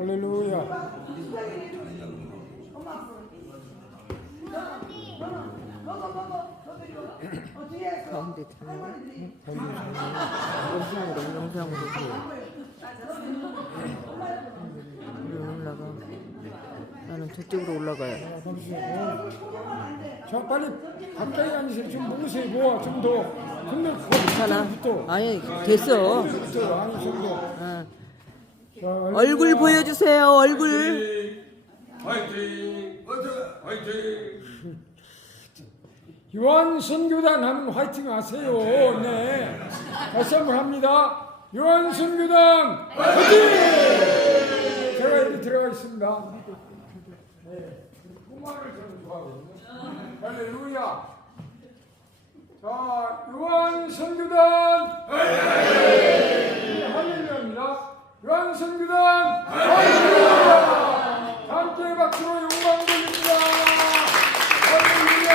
할렐루야. 가운데 들어요. 영상으로 올라가. 나는 저쪽으로 올라가요. 저 빨리 가까이 앉으세요. 좀 모으세요. 모아 좀 더. 근데 괜찮아. 아니 됐어. 아니 저기도. 얼굴 보여주세요. 얼굴. 화이팅! 화이팅! 요한선교단 하면 화이팅 하세요. 네. 다시 한번 합니다. 요한선교단 화이팅! 제가 여기 들어가 있습니다. 네. 꿈만을 저는 좋아하거든요. 할렐루야. 자, 요한선교단 화이팅! 할렐루야입니다. 요한선교단 할렐루야! 함께 박수로 영광 돌립니다. 할렐루야!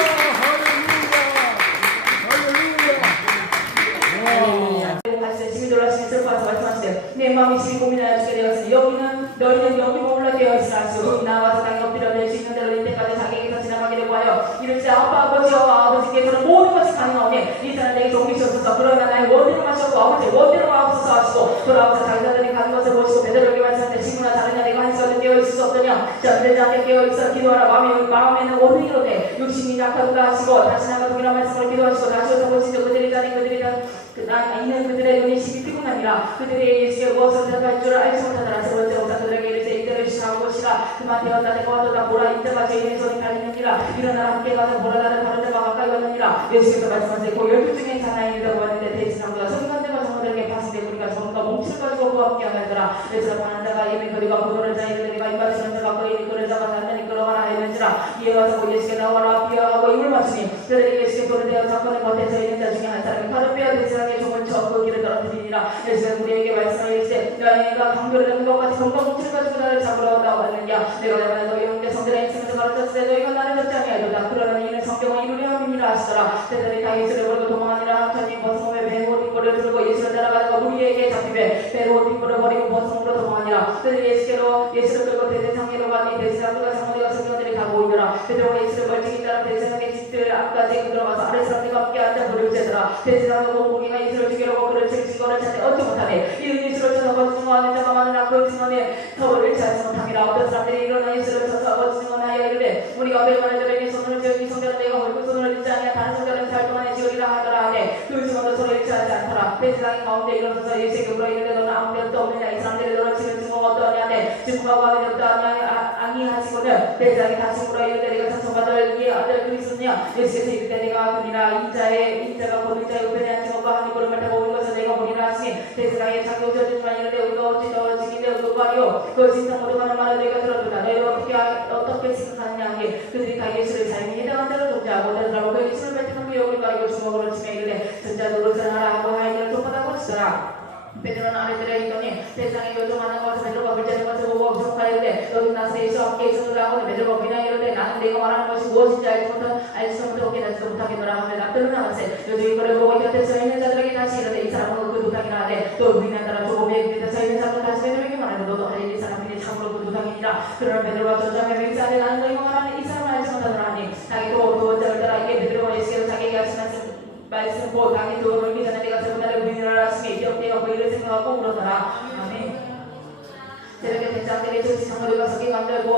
할렐루야! 하시되 짐이 돌아시면 슬퍼서 말씀하시되 내 마음이 심히 고민하여 주게 되었으니 여기는 너희는 여기 머물러 되어 있으라 하시오. 나와서 땅에 엎드려 낼 수 있는 대로 이때까지 자기에게서 지나가기를 하여 이르시되 아빠 아버지여 아버지께서는 모든 것이 가능하오니 이 사람 내게 옮기셨소서. 그러나 나의 원대로 마셨고 아버지 원대로 마옵소서 하시고 돌아와서 자기들이 가는 것을 보시고 베드로에게 말씀하시되 친구나 다르냐 내가 한시간에 깨어 있을 수 없더냐 잠들지 않게 깨어 있어 기도하라. 마음에는 원능이로되 육신이 약하도다 하시고 다시 나가 동일한 말씀을 기도하시고 다시 오서 보시되 그들이 자니 그들이 이는 그들의 눈이 심히 피곤하니라. 그들이 예수께 무엇을 대답할 줄 알지 못하더라. 세 번째 오사 그들에게 이르되 이들을 시사하고 것이라. 그만 되었다 내가 왔도다 보라 이때가 죄인의 손이 달리느니라. 일어나라 함께 가서 보라 나는 다른 데가 가까이 왔느니라. 예수께서 말씀하시고 12중에 하나인이라고 하는데 대지상도가 성간대가 정오들에게 파시되 우리가 전과 몽치를 가지고 그와 함께 하였더라. 그래서 많은 자가 이미 그리가 보도를 자 이르되리가 입맞추는 자가 그의 이끌을 자가 단단히 끌어가라 하였는지라. 이에 와서 예수께 나와라 비하하고 입을 맞추니 그들이 예수께 도르되어 사건의 겉에 서 있는 자 중에 한 사람이 칼을 빼어 대지상에 종을 쳐 그 길을 떨어뜨리니라. 예수는 우리에게 말씀하시되 너희가 강도를 잡는 것 같이 전과 몽치를 가지고 나를 잡으러 온다고 하느냐. 내가 너희 형제 성들의 인생에서 가르쳤을 때 너희가 나를 듣지 아니하도다. 그러나 이는 성경을 이루려 함이니라 하시더라. 그들이 다 예수를 버리고 도망하니라. 한천이 벗어몸에 배옷 입고를 들고 예수를 따라가다가 무리에게 잡히되 배옷 입고를 버리고 벗어몸으로 도망하니라. 그들이 예수를 끌고 대제상계로 가니 대제상들과 장로들과 성경들이 다 모이더라. 베드로가 예수를 멀찍이 따라 대제상의 집들 앞까지 들어가서 아랫 사람들과 함께 앉아 부를 세더라. 대제상의 공공이가 예수를 죽이려고 그를 칠 증거를 찾되 얻지 못하되 이는 예수를 쳐서 아버지 증거하는 자가 많으나 그 증언에 터를 찾지 못함이라. 어떤 사람들이 일어나 예수를 쳐서 아버지 증언하여 이르되 우리가 배반한 자에게 손으로 지어 이 성전은 내가 헐고 손으로 짓지 아니하 다른 성전은 4일 동안에 지으리라 하더라 하되 그 증언도 서로 일치하지 않더라. 대제상이 가운데 일어서서 예수에게 물어 이르되 너는 아무 데도 없느냐. 이 사람들이 너를 치는 증거가 어떠하냐 하되 증거하고 하는 것도 아니하시거든. 대제상이 다시 물어 이르되 네가 천천받을 이의 아들 그리스도냐. 예수께서 이르되 내가 그니라. 인자가 거듭 자의 우편에 앉은 것과 한 입으로 말하고 오는 것을 내가 보리라 하시니 대제상에 자기 오셔주지만 이르되 우리가 어찌 더 증인되어 누구하리요. 그 진상 모두 하는 말을 너희가 들어도다. 너희가 어떻게 생각하느냐 하니 그들이 다 예수를 자기에 해당한 대로 독자하고 대들하고 그 예수를 뱉은 후 욕을 가리고 주먹으로 치며 이르되 진짜 노릇을 하라 하고 하인을 손바닥으로 치더라. 베드로는 아래들에 있더니 대상에 요청하는 것을 베드로가 불자는 것을 보고 엄청하였되 너희 나사렛에서 함께 있었느라 하고 베드로가 그냥 이르되 나는 내가 말하는 것이 무엇인지 알지도 못하게 나지도 못하겠노라 하며 납들을 나갔세. 요즘 이거를 보고 곁에 서 있는 자들에게 다시 이르되 이 사람은 그 도당이라 하되 또 우리는 따라 조금의 곁에 서 있는 사람은 다시 베드로에게 말하되 너도 알지 이 사람이니 참으로 그 도당이니라. 그러나 베드로가 저자며 맹세하되 나는 너희가 말하는 이 사람을 알지 못하노라 하니 자기 또 두 번째를 따라 이게 베드로가 예수께서 자기에게 하신 말씀 곧 당이 도움을 울기 전에 내가 세 번째를 부인하라 하시니 기억대가 그 일을 생각하고 울었더라. 아멘. 새벽에 대장들이 즉시 장로들과 서기 만들고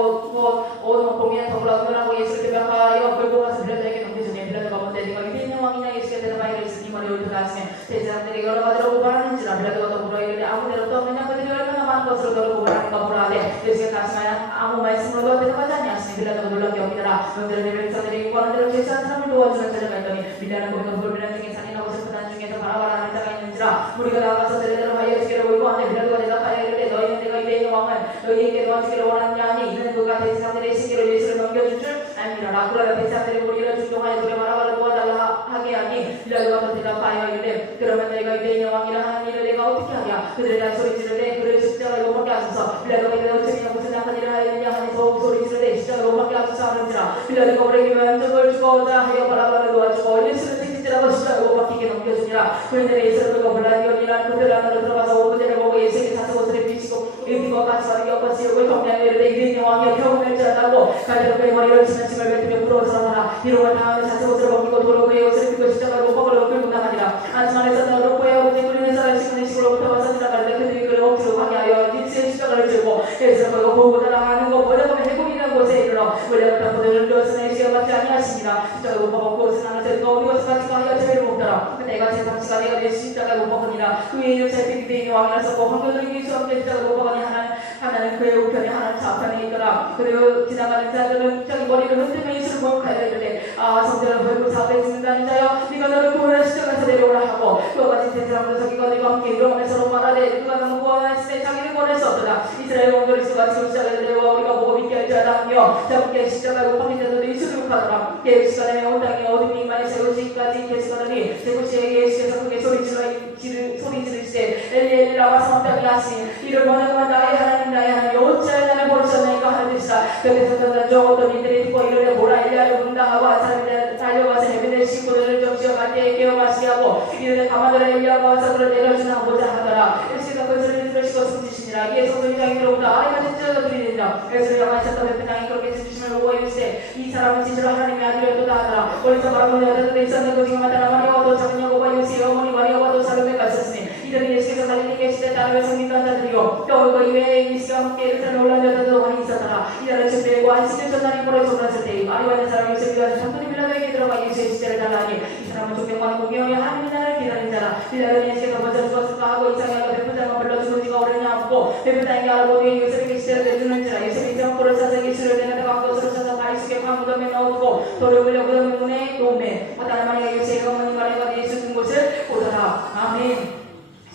온 공의는 더불어 의논하고 예수를 대변하여 끌고 가서 빌라도에게 넘기주니 빌라도가 본데 네가 유대인의 왕이냐. 예수께 대답하여 이르시니 말이 옳도다 하시니 대장들이 여러 가지로 고발하는지라. 빌라도가 더불어 이르되 아무 데로 또 없느냐. 그들이 얼마나 많은 것으로 너를 고발하는가 보라 하되 예수께 다시 아무 말씀으로도 대답하지 아니하시니 빌라도가 놀랍게 여기더라. 너희들은 백성들이 구하는 대로 제시한 사람을 도와주는 자를 말더니 빌라는 고기가 돌비는 중에 잔인하고 슬프다는 중에서 바라바라 하는 자가 있는지라. 우리가 나가서 제대로 하여 주기를 올고 하는데 빌라도가 대답하여 이르되 너희는 내가 유대인의 왕을 너희에게 도와주기를 원하느냐 하니 이는 그가 대제사장들의 신기로 예수를 넘겨줄 줄 알미라. 그러나 대제사장들이 우리를 중동하여 그를 바라바라 도와달라 하게 하니 빌라도가 또 대답하여 이르되 그러면 너희가 유대인의 왕이라 하는 일을 내가 어떻게 하랴. 그들이 다 소리 지르되 그를 십자가에 못 박게 하소서. 빌라도가 이르되 어찌냐 무슨 악한 일을 하였느냐 하니 더욱 소리 지르되 십자가에 못 박게 하소서 하는지라. 빌라도가 우리에게 면적을 주고자 하여 바라바라 도와주고 예수를 생기지라고 십자가에 못 박히게 넘겨주니라. 그들이 예수를 끌고 빌라도니라 그들 안으로 들어가서 온 그들을 보고 예수에게 다시 옷을 입히시고 일기와 같이 와서 엿과 지옥을 갈대로 그의 머리를 치는 짐을 뱉으며 부러워서 하라. 이로가 당하며 자체 옷을 벗기고 도로 그의 옷을 입고 십자가를 못 벗으려 끌고 나가니라. 아침 안에서 너로 그의 아버지 굴리는 사람을 씹는 식으로부터 와서 지나가는데 그들이 그를 억지로 하게 하여 닙스의 십자가를 들고 예수를 걸고 보고자 나가는 것 보다 보면 해공이라는 곳에 이르러 원래부터 그들을 들었으나 시가 받지 아니하시니라. 십자가 못 벗고 옷을 나눠서 너희 것을 가지고 하여 죄를 먹더라. 내가 제 방치가 내가 내 십자가 못 벗으니라. 그의 이름 셀피기대인이 왕이라 썼고 황교들이 예수 함께 십자가 못 벗으니 하나는 그의 우편에 하나는 좌편에 있더라. 그리고 지나가는 자들은 자기 머리를 흔들며 예수를 모욕하여 이르되 아 성전을 벌고 사업에 죽는다는 자여 네가 너를 구원할 십자가에서 내려오라 하고 또 같이 된 사람도 자기가 네가 함께 이러면서 서로 말하되 누가 너무 구원했을 때 자기를 구원할 수 없도다. 이스라엘 왕들이 수같이 십자가에서 내려와 우리가 보고 믿게 할 자라 하며 자분께 십자가에 못 박힌 자들도 예수를 욕하더라. 계획 시간에 온 땅에 어둠이 임하여 새고시까지 계시가더니 새고시에게 예수께서 크게 소리 지르시되 엘리 엘리 라마 성당이 하시니 이를 원하고만 나의 하나님 어찌하여 나를 버리셨나이까 하는듯이라. 그때서 던져 어떤 이들이 듣고 이르되 보라 엘리야를 문당하고 한 사람이 달려가서 해변에 식구들을 적시어 갈 때에 깨어 마시게 하고 이르되 가만두라 엘리야가 와서 그를 내려주나 보자 하더라. 예수께서 그 소리를 들으시고 숨지시니라. 이에 성도장이로부터 아래가 진짜가 들리니라. 예수를 향하셨다 베트남이 그렇게 숨지심을 보고 이르시되 이 사람은 진짜로 하나님의 아들이었도다 하더라. 어리서 바라보는 여자들이 있었는데 그 중에 마다라 마리아와도 작은 여고와 요셉의 어머니 마리아와도 사람에 갔었으니 이들은 예수께서 갈릴리 계시되 따르며 성립한 자들이요 또 그 이외에 예수와 함께 이르다 놀란 여자들도 많이 있었더라. 이들은 침대고 안식일 전날이 모레 소문났을 때에 마리아 있는 사람이 요셉이가 장군이 빌라도에게 들어가 예수의 시대를 달라하니 이 사람은 존경받는 공명이 하나님의 나라를 기다리는 자라. 빌라도는 예수께서 먼저 죽었을까 하고 이상하게 베푼자만 불러주는 지가 오래냐 하고 베푼자에게 알아보니 요셉에게 시대를 내주는지라. 요셉이 이상포를 사서 예수를 내는데 가까스로 사서 바위속에 무덤에 넣어두고 돌을 물려 무덤 문에 놓으매 마다라 마리아가 요셉의 어머니 마리아가 예수 둔 곳을 보더라. 아멘.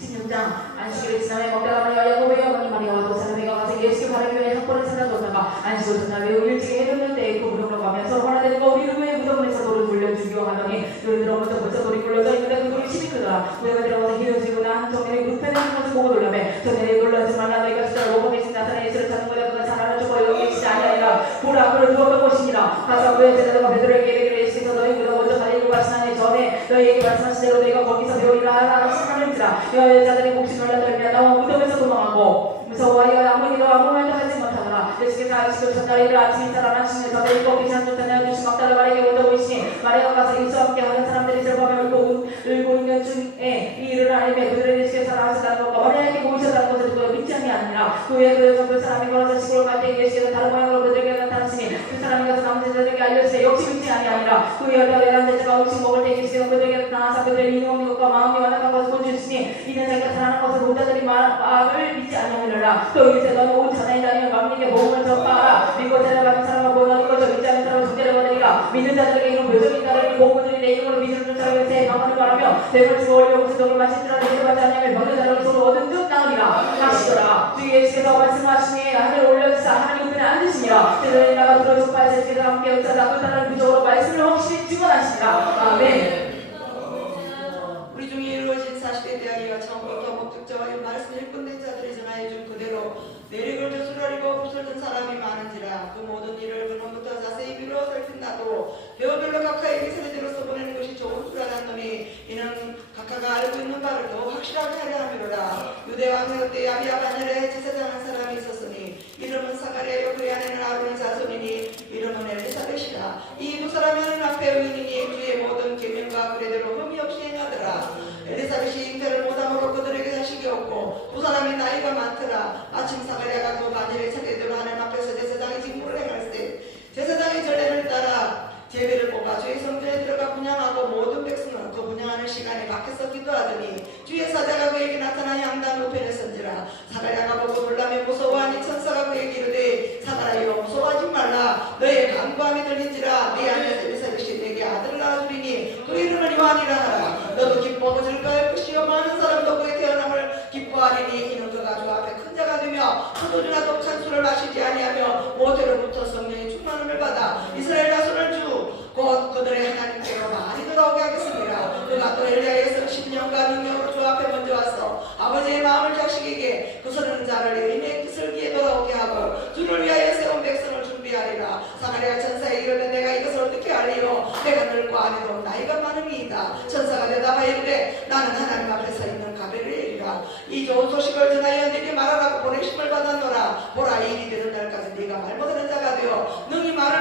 16장 안식일을 지나며 먹다가 마리아 야고보의 어머니 마리아와 또 사람에게 가서 예수께 바르기 위해 학벌을 찾아뒀다가 안식을 전날 매우 일찍 해뒀는데 그 무덤으로 가면서 화나되니까 우리는 왜 무덤에서 돌을 굴려주기로 하더니 눈이 들어보자 벌써 돌이 굴러져 있는데 그 돌이 힘이 크더라. 무덤에 들어가서 기어지고 난 정면에 우편에 있는 것을 보고 놀라매 전에 놀라지 말라 너희가 숫자를 못 보겠으니 나타나 예수를 찾는 거다. 그가 사람을 죽어 여기 계시지 아니하니라. 보라 그를 누웠던 곳이니라. 가서 그의 제자들과 베드로에게 이르기를 예수께서 너희 무덤 먼저 갈릴리로 가시나니 전에 너희에게 말씀하신 대로 너희가 거기서 배우리라 하시는지라. 여자들이 혹시 놀라들면 나와 무덤에서 도망하고 무서워하여 아무리도 아무 말도 하지 못하더라. 예수께서 안식일 전날에 이르러 아침이 살아나시니 저들이 입고 계시는 듯하여 주시 막달라 마리아에게 오다 보이시니 마리아가 가서 예수와 함께 하는 사람들이 슬퍼하며 울고 있는 중에 이 일을 알매 그들은 예수께서 살아나셨다는 것과 마리아에게 보이셨다는 것을 듣고 믿지 아니하니라. 그 후에 그 사람이 걸어서 시골을 갈 때 예수께서 다른 모양으로 그들에게 나타나시니 그 사람이 가서 남은 제자들에게 알려주되 역시 믿지 아니하니라. 그 후에 열한 제자가 음식 먹을 때 예수께서 그들에게 나타나서 그들의 이름 없는 것과 마음이 완악한 것을 보여주시니 이는 자기가 사랑하는 것을 본 자들이 말을 믿지 아니하느니라. 또 이르되 너는 온 천하에 다니며 만민에게 복음을 전파하라. 믿고 데려가는 사람과 보너는 것을 믿지 않는 사람을 존재를 거느리라. 믿는 자들에게 이런 표적이 따르니 복음들이 내 이름으로 믿는 줄 사람을 새 방언을 말하며 내가 주어 올려 무슨 독을 마신 줄 알고 받지 않냐면 병든 자를 서로 얻은 듯 나으리라 하시더라. 주 예수께서 말씀하시니 하늘 올려주사 하나님 우편에 앉으시니라. 그들이 나가 들어서 발세께서 함께 역사다 끝나는 부적으로 말씀을 확실히 증언하시니라. 아멘. 우리 중에 이루어진 사실에 대하여 처음부터 목적자와 말씀 일꾼된 자들이 정하여 준 그대로 내력을 저술하리고 부설든 사람이 많은지라. 그 모든 일을 근원부터 자세히 비로 살핀다도 배우별로 각하에게 세대로서 보내는 것이 좋은 줄 알았노니 이는 각하가 알고 있는 바를 더 확실하게 하려 함이로라. 유대왕 헤롯 때 아비야 바냐에 제사장한 사람이 있었으니 이름은 사가랴요 그의 아내는 아론의 자손이니 이름은 엘리사벳이라. 이 두 사람이 하는 앞에 의인이니 주의 모든 계명과 그래대로 흠이 없이 행하더라. 엘리사벳이 잉태를 못함으로 그들에게 자식이 없고 두 사람이 나이가 많더라. 마침 사가랴가 그 바냐의 차례대로 하나님 앞에서 제사장의 직무를 행할 때 제사장의 전례를 따라 제비를 뽑아 주의 성전에 들어가 분향하고 모든 백성은 그 분향하는 시간에 밖에서 기도하더니 주의 사자가 그에게 나타나 양단 우편에 선지라. 사가랴가 보고 놀라며 무서워하니 천사가 그에게 이르되 사가랴여 무서워하지 말라. 너의 간구함이 들린지라. 네 아내 엘리사벳이 내게 아들을 낳아주리니 그 이름을 요한이라 하라. 너도 기뻐하고 즐거워할 것이요 많은 사람도 그의 태어남을 기뻐하리니 이는 그가 주 앞에 큰 자가 되며 포도주나 독한 술을 마시지 아니하며 모태로부터 성령의 충만함을 받아 이스라엘 자손을 주 곧 그들의 하나님께로 많이 돌아오게 하겠습니다. 그가 또 엘리야의 성신령과 능력으로 주 앞에 먼저 와서 아버지의 마음을 자식에게 구설하는 자를 의인의 뜻을 기에 돌아오게 하고 주를 위하여 세운 백성을 준비하리라. 사가랴 천사에 이르되 내가 이것을 어떻게 알리요? 내가 늙고 아내도 나이가 많음이이다. 천사가 대답하여 이르되 나는 하나님 앞에 서 있는 가브리엘이라. 이 좋은 소식을 전하여 네게 말하라고 보내심을 받았노라. 보라 이 일이 되는 날까지 네가 말 못하는 자가 되어 능히 말을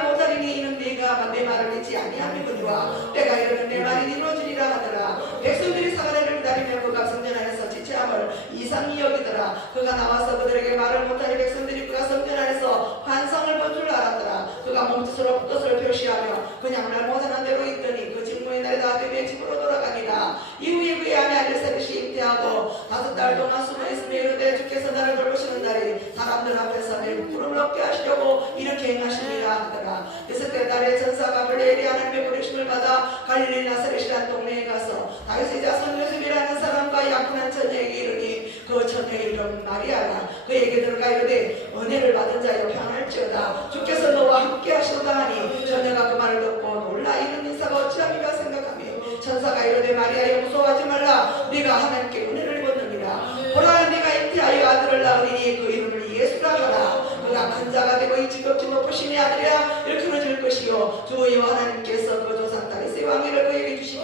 이르거니와 때가 이르면 내 말이 이루어지리라 하더라. 백성들이 사가랴를 기다리며 그가 성전 안에서 지체함을 이상히 여기더라. 그가 나와서 그들에게 말을 못하니 백성들이 그가 성전 안에서 환상을 본 줄 알았더라. 그가 몸짓으로 뜻을 표시하며 그냥 날 못하는 대로 있더니 그 직무의 날에 다 되며 집으로 돌아가니라. 이후에 그의 아내 엘리사벳이 잉태하고 5달 동안 숨어있으며 이르되 주께서 나를 돌보시는 날이 사람들 앞에서 내 부름을 얻게 하시려고 이렇게 행하시니라 하더라. 그래서 그 달에 전사가 블레엘이 하나님의 부르심을 받아 갈릴리 나사렛이라는 동네에 가서 다윗의 자손 요셉이라는 사람과 약혼한 처녀에게 이르니 그 처녀의 이름 마리아라. 그에게 들어가 이르되 은혜를 받은 자여 평안할지어다. 주께서 너와 함께 하시도다 하니 처녀가 그 말을 듣고 놀라 이런 인사가 어찌함이가 생각하며 천사가 이르되 마리아여 무서워하지 말라. 네가 하나님께 은혜를 입었느니라. 보라 네가 잉태하여 아들을 낳으리니 그 이름을 예수라 하라. 그가 큰 자가 되고 이 지극히 높으신 아들이야 일컬어질 것이요 주 여호와 하나님께서 그 조상 다윗의 왕위를 그에게 주시니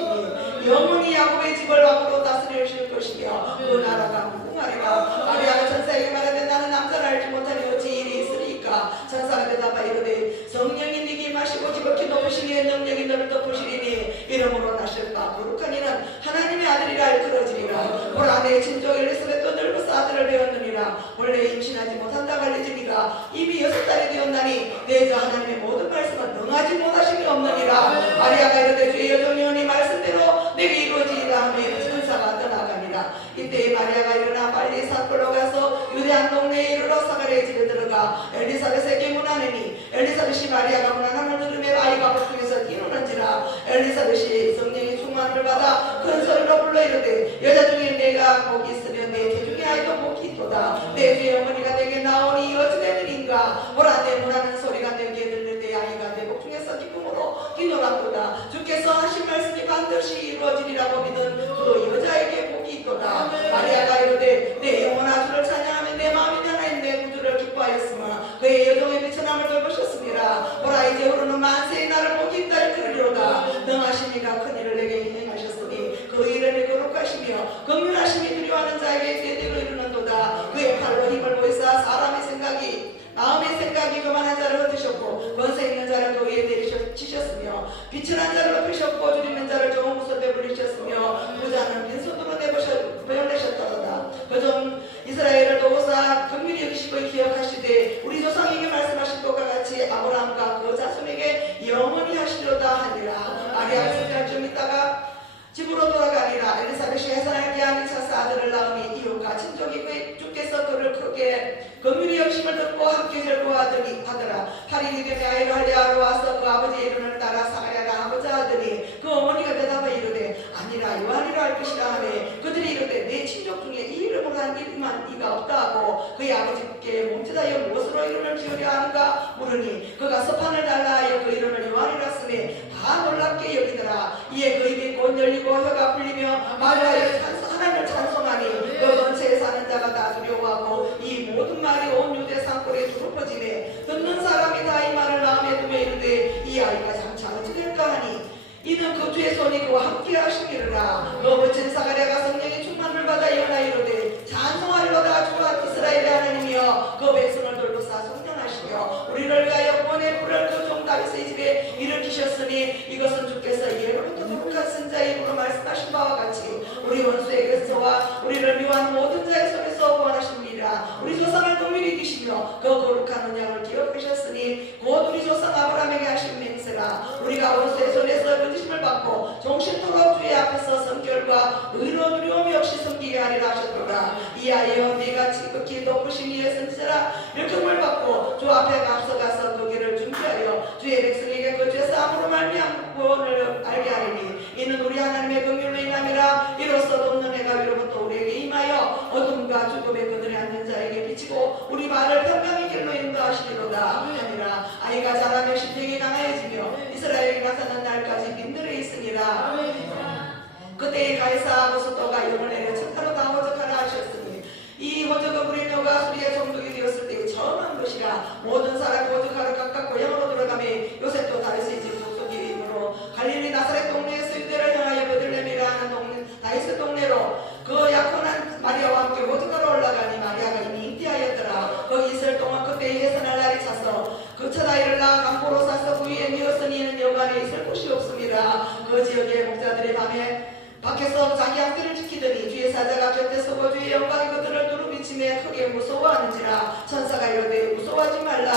영원히 야곱의 집을 왕으로 다스리실 것이며 그 나라가 무궁하리라. 마리아가 천사에게 말하되 나는 남자를 알지 못하니 어찌 일이 있으리까. 천사가 대답하 이르되 성령이 네게 임하시고 지극히 높으신 이의 능력이 너를 덮으시리니 이름으로 나실까 거룩한 이는 하나님의 아들이라 일컬어지리라. 보라 내 친족 엘리사벳도 늙어서 아들을 배웠느니라. 원래 임신하지 못한다 갈리지니가 이미 6달이 되었나니 내 자 하나님의 모든 말씀은 능하지 못하심이 없느니라. 마리아가 이르되 주의 여종이오니 말씀대로 내게 이루어지리라 하며 천사가 떠나가니라. 이때 마리아가 일어나 빨리 산골로 가서 유대한 동네에 이르러 사가랴의 집에 들어가 엘리사벳에게 문하느니 엘리사벳이 마리아가 문안함을 들으며 아이가 복중에서 뛰노는지라. 엘리사벳이 성령의 충만을 받아 큰 소리로 불러 이르되 여자 중에 내가 복이 있으며 내 태중의 아이도 복이 있도다. 내 주의 어머니가 내게 나오니 어찌 된 일인가. 보라 내 문하는 소리가 내게 들릴 때 아이가 내 복중에서 기쁨으로 뛰노란도다. 주께서 하신 말씀이 반드시 이루어지리라고 믿은 그 여자에게 복이 있도다. 마리아가 이르되 내 영혼아 주를 찬양하며 내 마음이 하나님 내 구주를 기뻐하였으나 그의 여종의 비천함을 돌보셨습니다. 보라 이제 흐르는 만세의 나를 복이 있다 일컬으리로다. 능하신 이가 큰 일을 내게 행하셨으니 그 이름이 거룩하시며 긍휼하심이 두려워하는 자에게 제대로 이루는도다. 그의 팔로 힘을 보이사 사람의 생각이 마음의 생각이 그만한 자를 얻으셨고 권세 있는 자를 그 위에 내리치셨으며 비천한 자를 높이셨고 줄이는 자를 좋은 곳으로 내버리셨으며 부자는 빈손으로 내보내셨도다. 그중 이스라엘을 도우사 긍휼히 여기시고 기억하시되 우리 조상에게 말씀하신 것과 같이 아브라함과 그 자손에게 영원히 하시려다 하니라. 마리아가 생각 좀 있다가 집으로 돌아가니라. 엘리사벳이 해산할 기한이 차서 아들을 낳으니 이웃과 친족이 주께서 그를 크게 긍휼히 여기심을 듣고 함께 절거하더니 하더라. 8일이 되며 아이를 하려 와서 그 아버지의 이름을 따라 사가랴라 하고자 하더니 그 어머니가 대답하 이르되 아니라 요한이라 할 것이라 하며 그들이 이르되 내 친족 중에 이 이름을 한 이만 이가 없다 하고 그의 아버지께 몸짓하여 무엇으로 이름을 지으려 하는가 물으니 그가 서판을 달라 하여 그 이름을 요한이라 쓰매 다 놀랍게 여기더라. 이에 그 입이 곧 열리고 혀가 풀리며 마리아의 하나님을 찬송하니 그 근처에 사는 자가 다 두려워하고 이 모든 말이 온 유대 산골에 두루 퍼지매 듣는 사람이 다 이 말을 마음에 두며 이르되 이 아이가 장차 어찌 될까 하니 이는 그 주의 손이 그와 함께 하시기르라. 그 거친 사가랴가 성령의 충만을 받아 일어나 이르되 찬송하리로다. 주와 이스라엘의 하나님이여 그 백성을 돌보사 성령하시며 우리를 위하여 구원의 불을 그 종 다윗의 집에 일으키셨으니 이것은 주께서 예로부터 거룩한 선자의 입으로 말씀하신 바와 같이 우리 원수에게서와 우리를 미워하는 모든 자의 손에서 구원하십니다. 우리 조상을 동일히 이기시며 그 거룩한 언약을 기억하셨으니 곧 우리 조상 아브라함에게 하신 맹세라. 우리가 원수의 손에서 거짓임을 받고 종신토록 주의 앞에서 성결과 의로 두려움이 없이 섬기게 하리라 하셨도다. 이 아이여 네가 지극히 높으신 이의 선지자라 일컬음을 받고 주 앞에 앞서가서 그 길을 준비하여 주의 백성에게 그 죄 사함으로 말미암아 구원을 알게 하리니 이는 우리 하나님의 긍휼로 인함이라. 이로써 돕는 해가 위로부터 우리에게 임하여 어둠과 죽음의 그늘에 앉은 자에게 비치고 우리 발을 평강의 길로 인도하시리로다 하니라. 아이가 자라며 심령이 강해지며 이스라엘이 나타난 날까지 빈들에 있으니라. 그때에 가이사하고 소도가 영을 내려 천타로 다 호적하라 하셨으니 이 호적은 우리 녀가 수리의 종족이 되었을 때에 처음 한 것이라. 모든 사람이 호적하러 각각 고향으로 돌아가며 요셉도 다윗의 집 족속의 이름으로 갈릴리 나사렛 동네에서 유대를 향하여 베들레헴이라 하는 다윗의 동네로 그 약혼한 마리아와 함께 호적하러 올라가니 마리아가 이미 잉태하였더라. 거기 있을 동안 그때에 해산할 날이 차서 그 첫 아이를 낳아 강포로 싸서 그 위에 미었으니 이는 여관에 있을 곳이 없으며 되었으리라. 그 지역의 목자들이 밤에 밖에서 자기 양떼를 지키더니 주의 사자가 곁에 서고 주의 영광이 그들을 두루비치며 크게 무서워하는지라. 천사가 이르되 무서워하지 말라.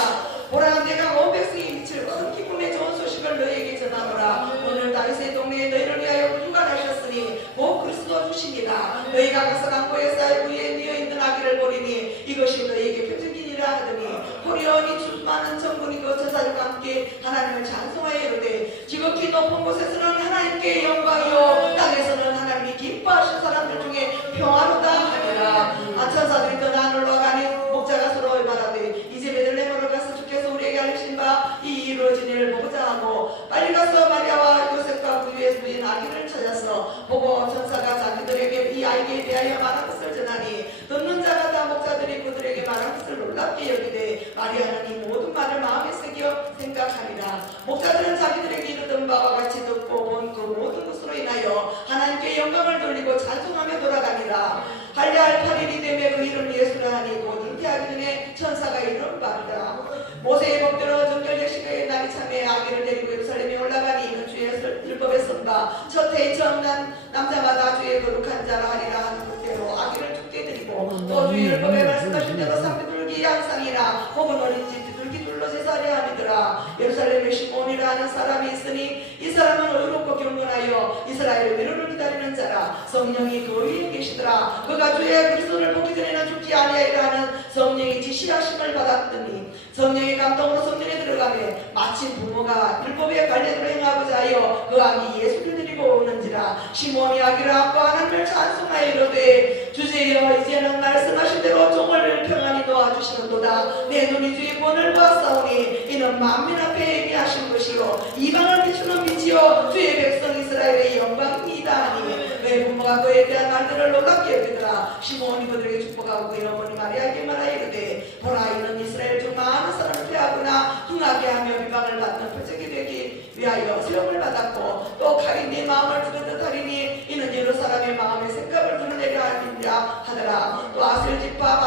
보라 내가 온 백성이 미칠 큰 기쁨의 좋은 소식을 너희에게 전하노라. 오늘 다윗의 동네에 너희를 위하여 구주관하셨으니 곧 그리스도 주시니라. 너희가 가서 강보에 쌓여 위에 뉘어 있는 아기를 보리니 이것이 너희에게 표적이니라 하더니 호리온이 충만한 정군이 그 천사들과 함께 하나님을 찬송하여 이르되 지극히 높은 곳에서는 하나님께 영광이요 땅에서는 하나님이 기뻐하신 사람들 중에 평화로다 하니라. 천사들이 더 나눌러 가니 목자가 서로 말하되 이제 베들레헴으로 가서 주께서 우리에게 알리신 바 이 이루어진 일을 보고자 하고 빨리 가서 마리아와 요셉과 그 위에 부인 아기를 찾아서 보고 천사가 자기들에게 이 아이에 대하여 말한 것을 전하니 듣는 자가 다 목자들이 그들에게 말한 것을 놀랍게 여기되 마리아는 이 모든 말을 마음에 새겨 생각하리라. 목자들은 자기들에게 이르던 바와 같이 듣고 본 그 모든 것으로 인하여 하나님께 영광을 돌리고 찬송하며 돌아가니라. 할례할 8일이 되며 그 이름 예수라 하니 곧 잉태하기 전에 천사가 이른 바니라. 모세의 법대로 정결 예식의 날이 참에 아기를 데리고 예루살렘에 올라가니 이는 주의 율법에 선바 첫 해에 처음 난 남자마다 주의 거룩한 자라 하리라 하는 뜻대로 아기를 죽게 드리고 또 주의 율법에 말씀하신 대로 삼비둘기 양상이나 혹은 어린집 비둘기 둘러 제사하려 함이더라. 예루살렘에 시몬이라 하는 사람이 있으니 이 사람은 의롭고 경건하여 이스라엘의 위로를 기다리는 자라. 성령이 그 위에 계시더라. 그가 주의 그리스도를 보기 전에는 죽지 아니하리라 하는 성령이 지시하심을 받았더니 성령의 감동으로 성전에 들어가며 마침 부모가 율법의 관례대로 행하고자 하여 그 아기 예수를 데리고 오는지라. 시몬이 아기를 안고 하나님을 찬송하여 이르되 주제여 이제는 말씀하신 대로 종을 평안히 도와주시는도다. 내 눈이 주의 본을 보았사오니 이는 만민 앞에 예비하신 것이요 이방을 비추는 빛이요 주의 백성 이스라엘의 영광이다 하니 내 부모가 그에 대한 말들을 놀랍게 여기더라. 시몬이 그들에게 축복하고 그의 어머니 마리아에게 말하여 이르되 보라 이는 이스라엘 중 많은 사람을 패하거나 흥하게 하며 비방을 받는 표적이 되기 위하여 시험을 받았고 또 칼이 내 마음을 두는 듯하리니 이는 여러 사람의 마음에 생각을 드러내려 하리라 하더라. 또 아셀지파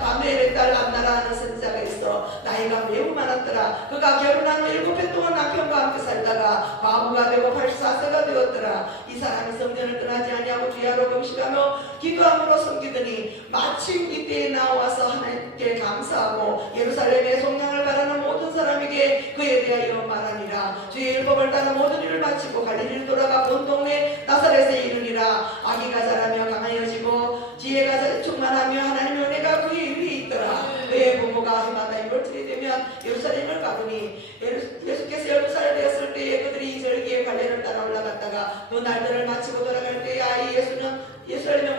바누엘의 딸 안나라 하는 선지자가 있어 나이가 매우 많았더라. 그가 결혼한 후 7해 동안 남편과 함께 살다가 과부가 되고 84세가 되었더라. 이 사람이 성전을 떠나지 아니하고 주야로 금식하며 기도함으로 섬기더니 마침 이때에 나와서 하나님께 감사하고 예루살렘에 속량을 바라는 모든 사람에게 그에 대하여 말하니라. 주의 율법을 따라 모든 일을 마치고 갈릴리를 돌아가 본 동네 나사렛에 이르니라. 아기가 자라며 강하여지고 지혜가 충만하며 하나님의 은혜가 그의 위에 있더라. 그의 부모가 해마다 이월절이 되면 예루살렘을 가보니 예수께서 12살 되었을 때에 그들이 이 절기의 갈례를 따라 올라갔다가 그 날들을 마치고 돌아갈 때에 아이 예수는 예루살렘에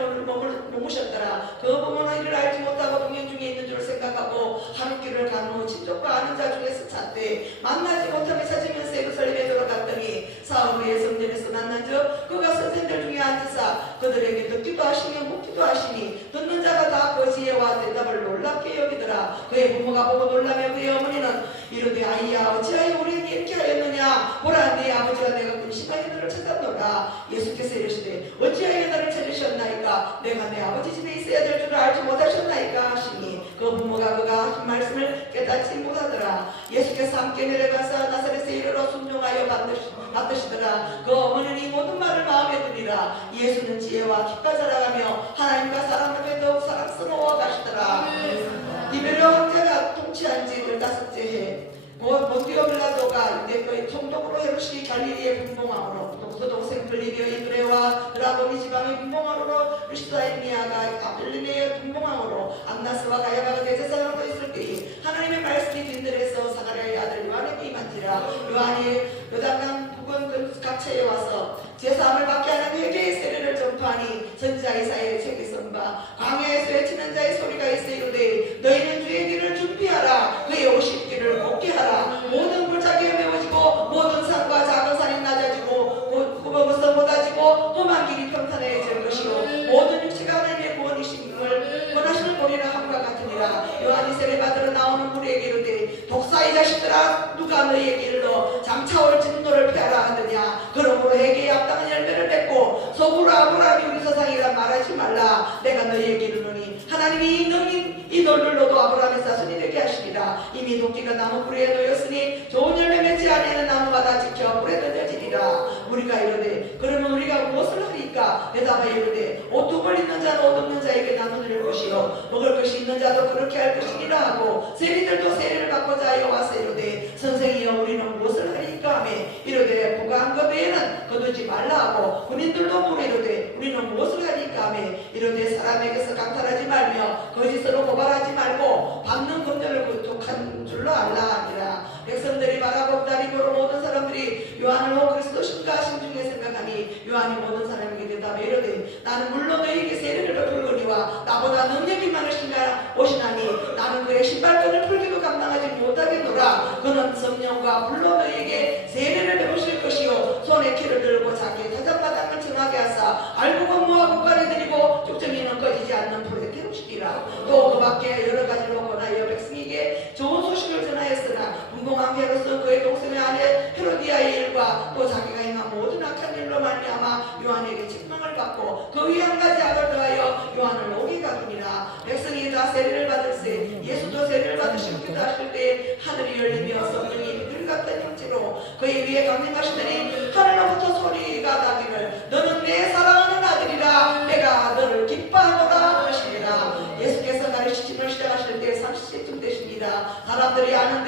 머무셨더라. 그 부모는 이를 알지 못하고 동행 중에 있는 줄 생각하고 하룻길을 간 후 친족과 아는 자 중에서 찾되 만나지 못하며 찾으면서 예루살렘에 들어갔더니 사흘 후에 성전에서 만난즉 그가 선생들 중에 앉으사 그들에게 듣기도 하시며 묻기도 하시니 듣는 자가 다 그 지혜와 대답을 놀랍게 여기더라. 그의 부모가 보고 놀라며 그의 어머니는 이르되 아이야 어찌하여 우리에게 이렇게 하였느냐. 보라 네 아버지와 내가 근심하여 너를 찾았노라. 예수께서 이르시되 어찌하여 나를 찾으셨나이까. 내가 내 아버지 집에 있어야 될 줄을 알지 못하셨나이까 하시니 그 부모가 그가 하신 말씀을 깨닫지 못하더라. 예수께서 함께 내려가서 나사렛에 이르러 순종하여 받으시더라. 그 어머니는 이 모든 말을 마음에 드니라. 예수는 지혜와 기가 자라가며 하나님과 사람 앞에 더욱 사랑스러워 가시더라. 디베르 황제가 통치한 지 15째 해 본디오 빌라도가 이제 총독으로 헤롯이 갈릴리의 분봉왕으로 그 동생 블리비오 이브레와 드라고니 지방의 분봉왕으로 르시다이미아가 아벨리네의 분봉왕으로 안나스와 가야바가 대제사장으로 있을 때에 하나님의 말씀이 빈들에서 사가랴의 아들 요한에게 임한지라. 요한이 요단강 부근 각처에 와서 제사함을 받게 하는 회개의 세례를 전파하니 선지자 이사야의 책에 선바 광야에서 외치는 자의 소리가 있어 이르되 너희는 주의 길을 준비하라. 그의 오실 길을 곱게 하라. 모든 골짜기가 메워지고 모든 산과 작은 산이 낮아지고 구멍은 쏟아지고 험한 길이 평탄해질 것이요 모든 육체가 하나님의 구원이심을 권하시는 보리라 함과 같으니라. 요한이 세례 받으러 나오는 무리에게 이르되 독사 이 자식들아 누가 너희에게 이르러 장차올 진노를 피하라 하느냐. 그러므로 회개에 합당한 열매를 맺고 속으로 아브라함이 우리 조상이라 말하지 말라. 내가 너희에게 이르노니 하나님이 이 돌들로도 아브라함의 자손이 되게 하시리라. 이미 도끼가 나무 뿌리에 놓였으니 좋은 열매 맺지 아니하는 나무마다 지켜 불에 던져지리라. 우리가 이르되 그러면 우리가 무엇을 하리까? 대답하여 이르되 옷두벌 있는 자는 옷 없는 자에게 나누는 것이요 먹을 것이 있는 자도 그렇게 할 것이니라 하고 세리들도 세리를 받고자 하여 와서 이르되 선생이여 우리는 무엇을 하리까 하며 이르되 부과한 것 외에는 거두지 말라 하고 군인들도 물어 이르되 우리는 무엇을 하리까 하며 이르되 사람에게서 강탈하지 말며 거짓으로 고발하지 말고 밟는 금전을 굴뚝한 줄로 알라 하니라. 백성들이 바라보다 리고로 모든 사람들이 요한을 오 그리스도신가 심중에 생각하니 요한이 모든 사람에게 대답해 이르되 나는 물론 너희에게 세례를 베풀거니와 나보다 능력이 많으신가 오시나니 나는 그의 신발끈을 풀기도 감당하지 못하겠노라. 그는 성령과 불로 너희에게 세례를 베푸실 것이요 손에 키를 들고 자기 타작마당을 정하게 하사 알고 공모하고 꺼내드리고 쭉정이는 꺼지지 않는 불에 태우시리라. 또 그 밖에 여러 가지로 권하여 백성에게 좋은 소식을 전하였으나 궁금한 게로서 그의 동생의 아내 헤로디아의 일과 또 자기가 행한 모든 악한 일로 말미암아 요한에게 책망을 받고 그 위에 한 가지 악을 더하여 요한을 오게 가두니라. 백성이 다 세례를 받을세 예수도 세례를 받으시고 기도하실 때 하늘이 열리며 성령이 비둘 같은 형체로 그의 위에 강림하시더니 하늘로부터 소리가 나기를 너는 내 사랑하는 아들이라 내가 너를 기뻐하노라 하시니라. 예수께서 나를 시침을 시작하실 때 30세쯤 되십니다. 사람들이 아는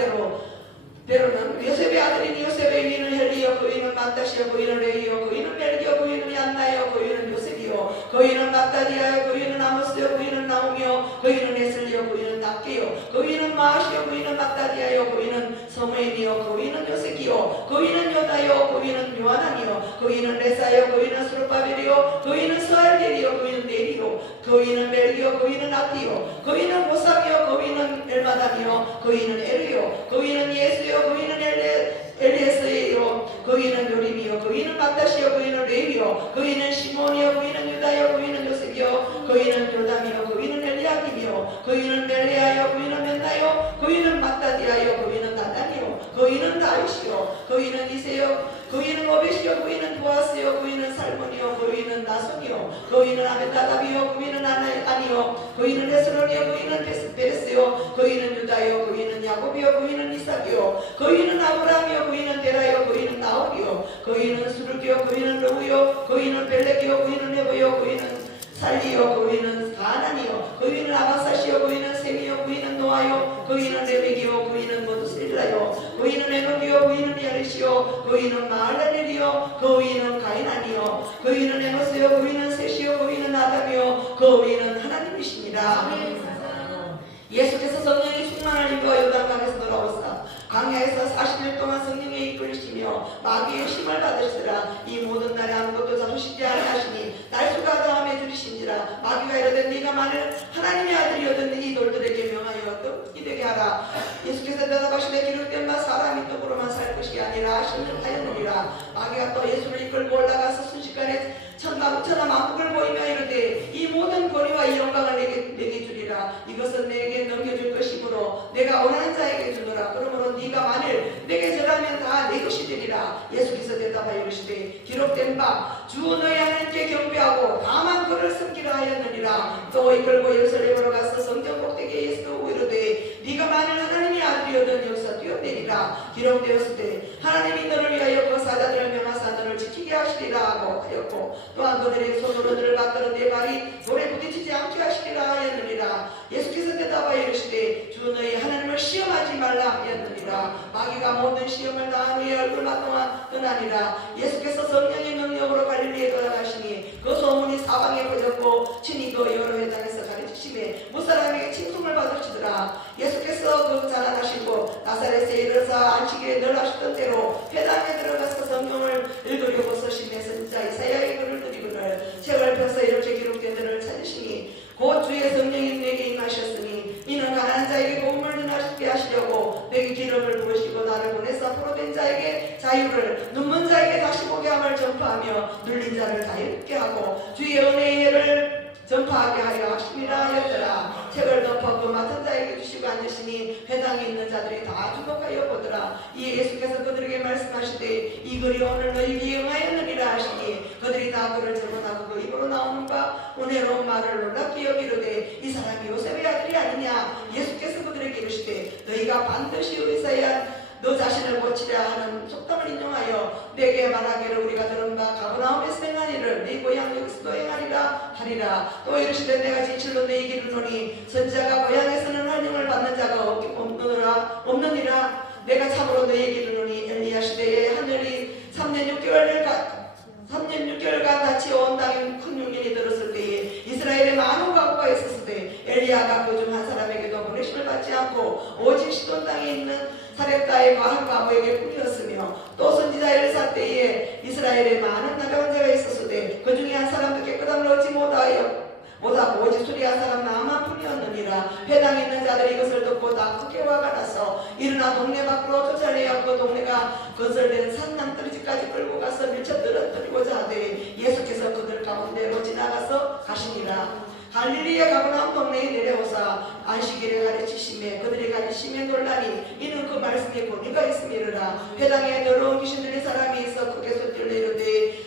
대로는 요셉의 아들인 요셉의 위는 헬리요 그 위는 마따시요 그 위는 레이요 그 위는 멜기요 그 위는 얀나요 그 위는 요셉이요 그 위는 마따디아요 그 위는 아모스요 그 위는 나오미요 그 위는 에슬리요 그 위는 낫게요 그 위는 마아시요 그 위는 마따디아요 그 위는 서무엘이요 그 위는 요셉이요 그 위는 요다요 그 위는 요하나니요 그 위는 레사요 그 위는 스룹바벨이요 그 위는 스알겔이요 그 위는 네리요 그 위는 멜기요 그 위는 아티요 그 위는 보삼이요 그 위는 엘마담이요 그 위는 에르요 그 위는 예수요 그 위는 엘리에스요 그 위는 요림이요 그 위는 마따시요 그 위는 레위요 그 위는 시몬이요 그 위는 유다요 그 위는 요셉이요 그 위는 요담이요 그 위는 엘리야김이요 그 위는 멜레아요 그 위는 멘나요 그 위는 마따디아요 그 위는 나단이요 그 위는 다윗이요 그 위는 이세요 그 위는 오벳이요 그 위는 보아스요 그 위는 살몬이요 그 위는 나손이요 그 위는 아벤다답이요 그 위는 아니요 그 위는 헤스론이요 그 위는 베레스요 그 위는 유다요 그 위는 야곱이요 그 위는 이삭이요 그 위는 아브라함이요 그 위는 데라요 그 위는 나홀이요 그 위는 수르기요 그 위는 르우요 그 위는 벨렉이요 그 위는 헤보요 그 위는 살리요 그 위는 가나니요 그 위는 아바사시요 그 위는 셈이요 그 위는 노아요 그 위는 레벡이요 그 위는 모두셀라요 그 위는 에녹이요 그 위는 야르시요 그 위는 마할랄엘이요 그 위는 가이나니요 그 위는 에노스요 그 위는 셋이요 그 위는 아담이요 그 위는 하나님이십니다. 예수께서 성령의 충만을 입어 요단강에서 돌아오사 광야에서 40일 동안 성령에 이끌리시며 마귀의 힘을 받으시더라. 이 모든 날에 아무것도 잡수시지 아니하시니 날수가 다함에 줄이신지라. 마귀가 이르되 네가 만일 하나님의 아들이었던 이 돌들에게 명하여 떡이 되게 하라. 예수께서 대답하시되 기록된 바 사람이 떡으로만 살 것이 아니라 하였느니라. 마귀가 또 예수를 이끌고 올라가서 순식간에 천하 만국을 보이며 이르되 이 모든 권위와 이 영광을 내게 주리라. 이것은 내게 넘겨줄 것이므로 내가 원하는 자에게 주노라. 그러므로 네가 만일 내게 절하면 다 내 것이 되리라. 예수께서 대답하여 이르시되 기록된 바 주 너희 하나님께 경배하고 다만 그를 섬기라 하였느니라. 또 이끌고 예루살렘으로 가서 성전 꼭대기에 세우고 이르되 네가 만일 하나님의 아들이거든 여기서 뛰어내리라. 기록되었을 때 하나님이 너를 위하여 그 사자들을 명하사 너를 지키게 하시리라 하고 하였고 또한 그들의 손으로 너를 받들어 내 발이 돌에 부딪히지 않게 하시리라 하였느니라. 예수께서 대답하여 이르시되 주 너희 하나님을 시험하지 말라 하였느니라. 마귀가 모든 시험을 당한 후에 얼굴만 동안 떠나니라. 예수께서 성령의 능력으로 갈릴리에 돌아가시니 그 소문이 사방에 퍼졌고 친히 그 여러 회당에서 가르치심에 무사람에게 칭송을 받으시더라. 예수께서 그 자라나시고 나사렛에 이르러서 안식일에 늘 하시던 대로 회당에 들어가서 성경을 읽으려고 서심해 선지자 이사야의 글을 드리거늘 책을 펴서 이렇게 기록된 들을 찾으시니 곧 주의 성령이 내게 임하셨으니 이는 가난한 자에게 복음을 전하시게 하시려고 내게 기름을 부으시고 나를 보내서 포로된 자에게 자유를 눈먼 자에게 다시 보게 함을 전파하며 눌린 자를 자유롭게 하고 주의 은혜의 해를 전파하게 하려 하심이라 하였더라. 책을 덮어 그 맡은 자에게 주시고 앉으시니 회당에 있는 자들이 다 주목하여 보더라. 이에 예수께서 그들에게 말씀하시되 이 글이 오늘 너희에게 응하였느니라 하시니 그들이 다 그를 질문하고 그 입으로 나오는 바 은혜로운 말을 놀랍게 여기로되 이 사람이 요셉의 아들이 아니냐 예수께서 그들에게 이르시되 너희가 반드시 의사야 너 자신을 고치려 하는 속담을 인용하여 내게 말하기를 우리가 들은 바 가버나움에서 행한 일을 네 고향 여기서도 행하리라 하리라. 또 이르시되 내가 진실로 너희에게 이르노니 선지자가 고향에서는 환영을 받는 자가 없느니라. 내가 참으로 너희에게 이르노니 엘리야 시대에 하늘이 3년 6개월간 닫히 온 땅에 큰 흉년이 들었을 때에 이스라엘에 많은 과부가 있었을 때 엘리야가 그 중 한 사람에게도 보내심을 받지 않고 오직 시돈 땅에 있는 사렙다의 한 과부에게 뿐이었으며 또 선지자 엘리사 때에 이스라엘에 많은 나병 환자가 있었을 때 그 중에 한 사람도 깨끗함을 얻지 못하고 오직 수리한 사람 나만뿐이었느니라. 회당에 있는 자들이 이것을 듣고 다 크게 화가 나서 일어나 동네 밖으로 쫓아내어 그 동네가 건설된 산 남떨이지까지 끌고 가서 밀쳐 떨어뜨리고자 하되 예수께서 그들 가운데로 지나가서 가시니라. 갈릴리의 가버나움 동네에 내려오사 안식일에 가르치심에 그들이 가르치심에 놀라니 이는 그 말씀에 권위가 있음이로라. 회당에 더러운 귀신 들린 사람이 있어 크게 소리를 내르되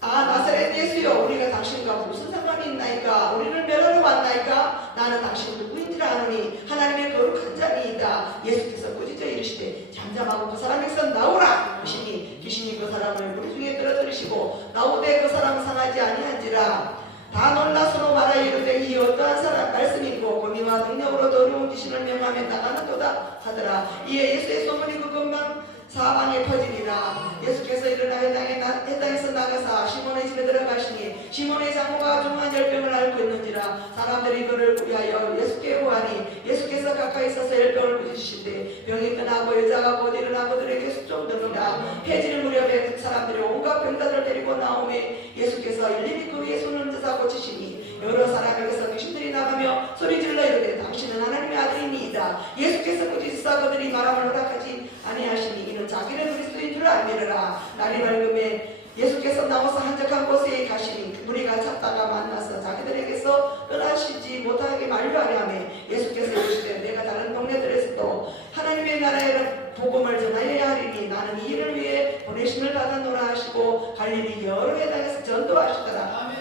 나사렛 예수여 우리가 당신과 무슨 상관이 있나이까? 우리를 멸하러 왔나이까? 나는 당신 누구인지라 하노니 하나님의 거룩한 자니이다. 예수께서 꾸짖어 이르시되 잠잠하고 그 사람에게서 나오라 하시니 귀신이 그 사람을 물 중에 떨어뜨리시고 나오되 그 사람은 상하지 아니한지라. 다 놀라서로 말하여 이르되 이 어떠한 사람 말씀이고 권위와 능력으로 더러운 귀신을 명하며 나가는도다 하더라. 이에 예수의 소문이 그 금방 사방에 퍼지니라. 예수께서 일어나 회당에서 나가사 시몬의 집에 들어가시니 시몬의 장모가 중한 열병을 앓고 있는지라. 사람들이 그를 구하여 예수께 구하니 예수께서 가까이 서서 열병을 부으시되 병이 끝나고 여자가 곧 일어나 그들에게 숙종되니라. 해질 무렵에 사람들이 온갖 병자들을 데리고 나오매 예수께서 일일이 그 위에 손을 얹으사 고치시니 여러 사람에게서 귀신들이 나가며 소리질러 이르되 당신은 하나님의 아들이니이다. 예수께서 꾸짖으사 그들이 말함을 허락하지 아니하시니 이는 자기는 그리스도인 줄 알미르라. 날이 밝음에 예수께서 나와서 한적한 곳에 가시니 무리가 찾다가 만나서 자기들에게서 떠나시지 못하게 만류하려 하며 예수께서 이르시되 내가 다른 동네들에서도 하나님의 나라의 복음을 전하여야 하리니 나는 이 일을 위해 보내심을 받았노라 하시고 갈릴리 여러 회당에서 전도하시더라.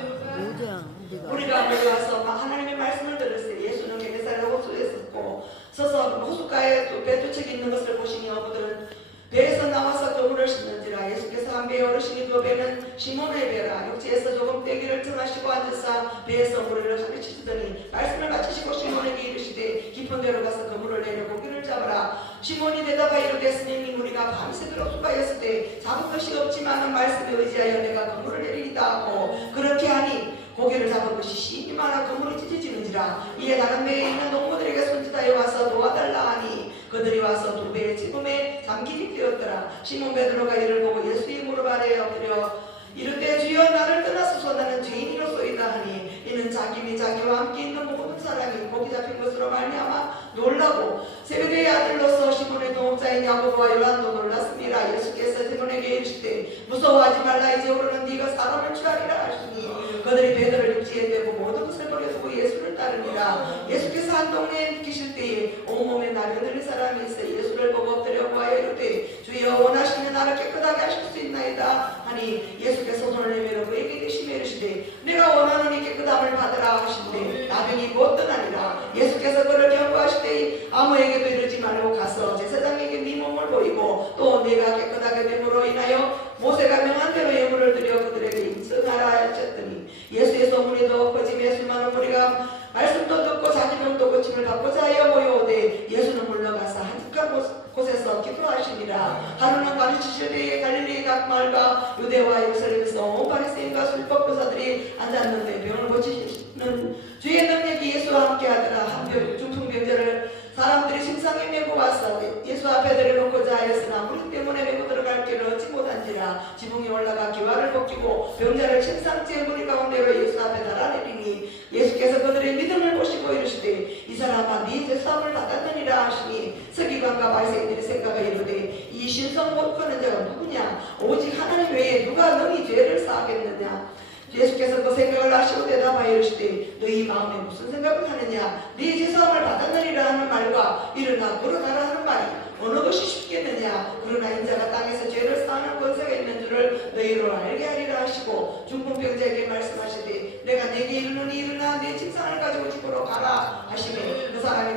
우리가 모여와서 하나님의 말씀을 들었어요. 예수는 게네사렛 호수에 섰고 서서 호숫가에 또 배두척이 있는 것을 보시니 어부들은 배에서 나와서 그물을 싣는지라. 예수께서 한 배의 어르신이 그 배는 시몬의 배라. 육지에서 조금 떼기를 청하시고 앉으사 배에서 물을 가르치시더니 말씀을 마치시고 시몬에게 이르시되 깊은 데로 가서 그물을 내려 고기를 잡으라. 시몬이 대답하여 이르되 스님이 우리가 밤새도록 수고하였을 때 잡은 것이 없지만 말씀에 의지하여 내가 그물을 내리리다 하고 그렇게 하니 고기를 잡은 것이 심히 많아 그물이 찢어지는지라. 이에 다른 배에 있는 농부들에게 손짓하여 와서 도와달라 하니 그들이 와서 두 배의 지금에 잠기게 되었더라. 시몬 베드로가 이를 보고 예수의 무릎 아래에 엎드려 이르되 주여 나를 떠나소서 나는 죄인이로소이다 하니 이는 자기 및 자기와 함께 있는 모든 사람이 고기 잡힌 것으로 말미암아 놀라고 세베대의 아들로서 시몬의 동업자인 야고보와 요한도 놀랐습니다. 예수께서 시몬에게 이르시되 무서워하지 말라. 이제 오르는 네가 사람을 취하리라 하시니 그들이 베드로를 육지에 대고 모든 것을 버려두고 예수를 따르니라. 예수께서 한 동네에 계실 때에 온몸에 나병 들린 사람이 있어 예수를 보고 엎드려 구하여 이르되 주여 원하시면 나를 깨끗하게 하실 수 있나이다 하니 예수께서 손을 내밀어 그에게 대시며 이르시되 내가 원하노니 깨끗함을 받으라 하시되 나병이 곧 떠나니라. 예수께서 그를 경고하시되 아무에게도 이르지 말고 가서 제사장에게 네 몸을 보이고 또 내가 깨끗하게 됨으로 인하여 모세가 명한 대로 예물을 드려 그들에게 인정하라 하셨더니 예수의 소문이 더욱 퍼지며 수많은 무리가 말씀도 듣고 자기 병도 고침을 받고자 하여 모여오되 예수는 물러가서 한적한 곳에서 기도하시니라. 하루는 가르치실 때에 갈릴리 각 마을과 유대와 예루살렘에서 온 바리새인과 율법교사들이 앉았는데 병을 고치시는 주의 능력이 예수와 함께하더라. 한 중풍병자를 사람들이 심상에 메고 와서 예수 앞에 들여놓고자 하였으나 무리 때문에 메고 들어갈 길을 얻지 못한지라. 지붕이 올라가 기와를 벗기고 병자를 침상째 무리 가운데로 예수 앞에 달아내리니 예수께서 그들의 믿음을 보시고 이르시되 이 사람아 네 죄사함을 받았느니라 하시니 서기관과 바리새인들이 생각하여 이르되 이 신성 못하는 자가 누구냐? 오직 하나님 외에 누가 너희 죄를 사하겠느냐? 예수께서 그 생각을 하시고 대답하여 이르시되 너희 마음에 무슨 생각을 하느냐? 네 죄사함을 받았느니라 하는 말과 일어나 걸어가라 하는 말이 어느 것이 쉽겠느냐? 그러나 인자가 땅에서 죄를 사하는 권세가 있는 줄을 너희로 알게 하리라 하시고 중풍병자에게 말씀하시되 내가 네게 이르노니 일어나 네 침상을 가지고 집으로 가라 하시니 그 사람이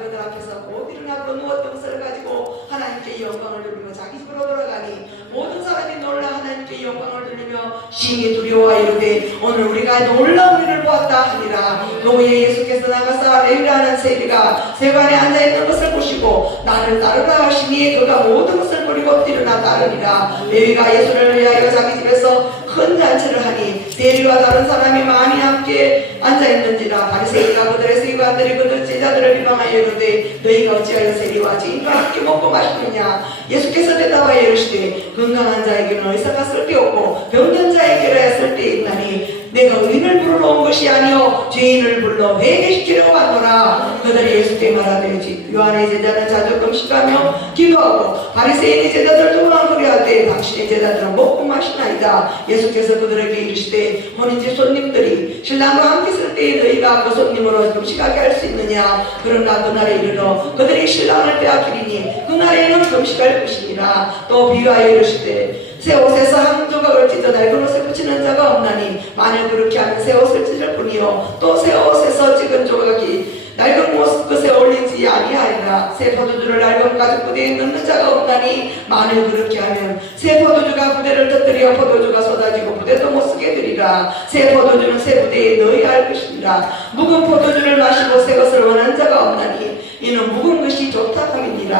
하나님께 영광을 돌리며 자기 집으로 돌아가니 모든 사람이 놀라 하나님께 영광을 돌리며 심히 두려워하여 이르되 오늘 우리가 놀라운 일을 보았다 하니라. 노예 예수께서 나가사 레위라는 세리가 세관에 앉아있는 것을 보시고 나를 따르라 하시니 그가 모든 것을 버리고 일어나 따르니라. 레위가 예수를 위하여 자기 집에서 큰 잔치를 하니 세리와 다른 사람이 많이 함께 앉아있는지라. 바리새인과 그들의 세관들이 그들 제자들을 비방하여 이르되 너희가 어찌하여 세리와 지인과 함께 먹고 마시느냐. 예수께서 대답하여 이르시되 건강한 자에게는 의사가 쓸데없고 병든 자에게는 쓸데있나니 내가 의인을 부르러 온 것이 아니요 죄인을 불러 회개시키려고 왔노라. 그들이 예수께 말하되 요한의 제자는 자주 금식하며 기도하고 바리새인의 제자들 또한 그리하되 당신의 제자들은 먹고 마시나이다. 예수께서 그들에게 이르시되 혼인집 손님들이 신랑과 함께 있을 때에 너희가 그 손님으로 금식하게 할 수 있느냐. 그러나 그날에 이르러 그들이 신랑을 빼앗기리니 그날에는 금식할 것이니라. 또 비유하여 이르시되 새 옷에서 한 조각을 찢어 낡은 옷에 붙이는 자가 없나니 만일 그렇게 하면 새 옷을 찢을 뿐이요 또 새 옷에서 찍은 조각이 낡은 옷끝에 올리지 아니하리라. 새 포도주를 낡은 가죽 부대에 넣는 자가 없나니 만일 그렇게 하면 새 포도주가 부대를 터뜨려 포도주가 쏟아지고 부대도 못쓰게 되리라. 새 포도주는 새 부대에 넣어야 할 것이니라. 묵은 포도주를 마시고 새 것을 원하는 자가 없나니 이는 묵은 것이 좋다 함이니라.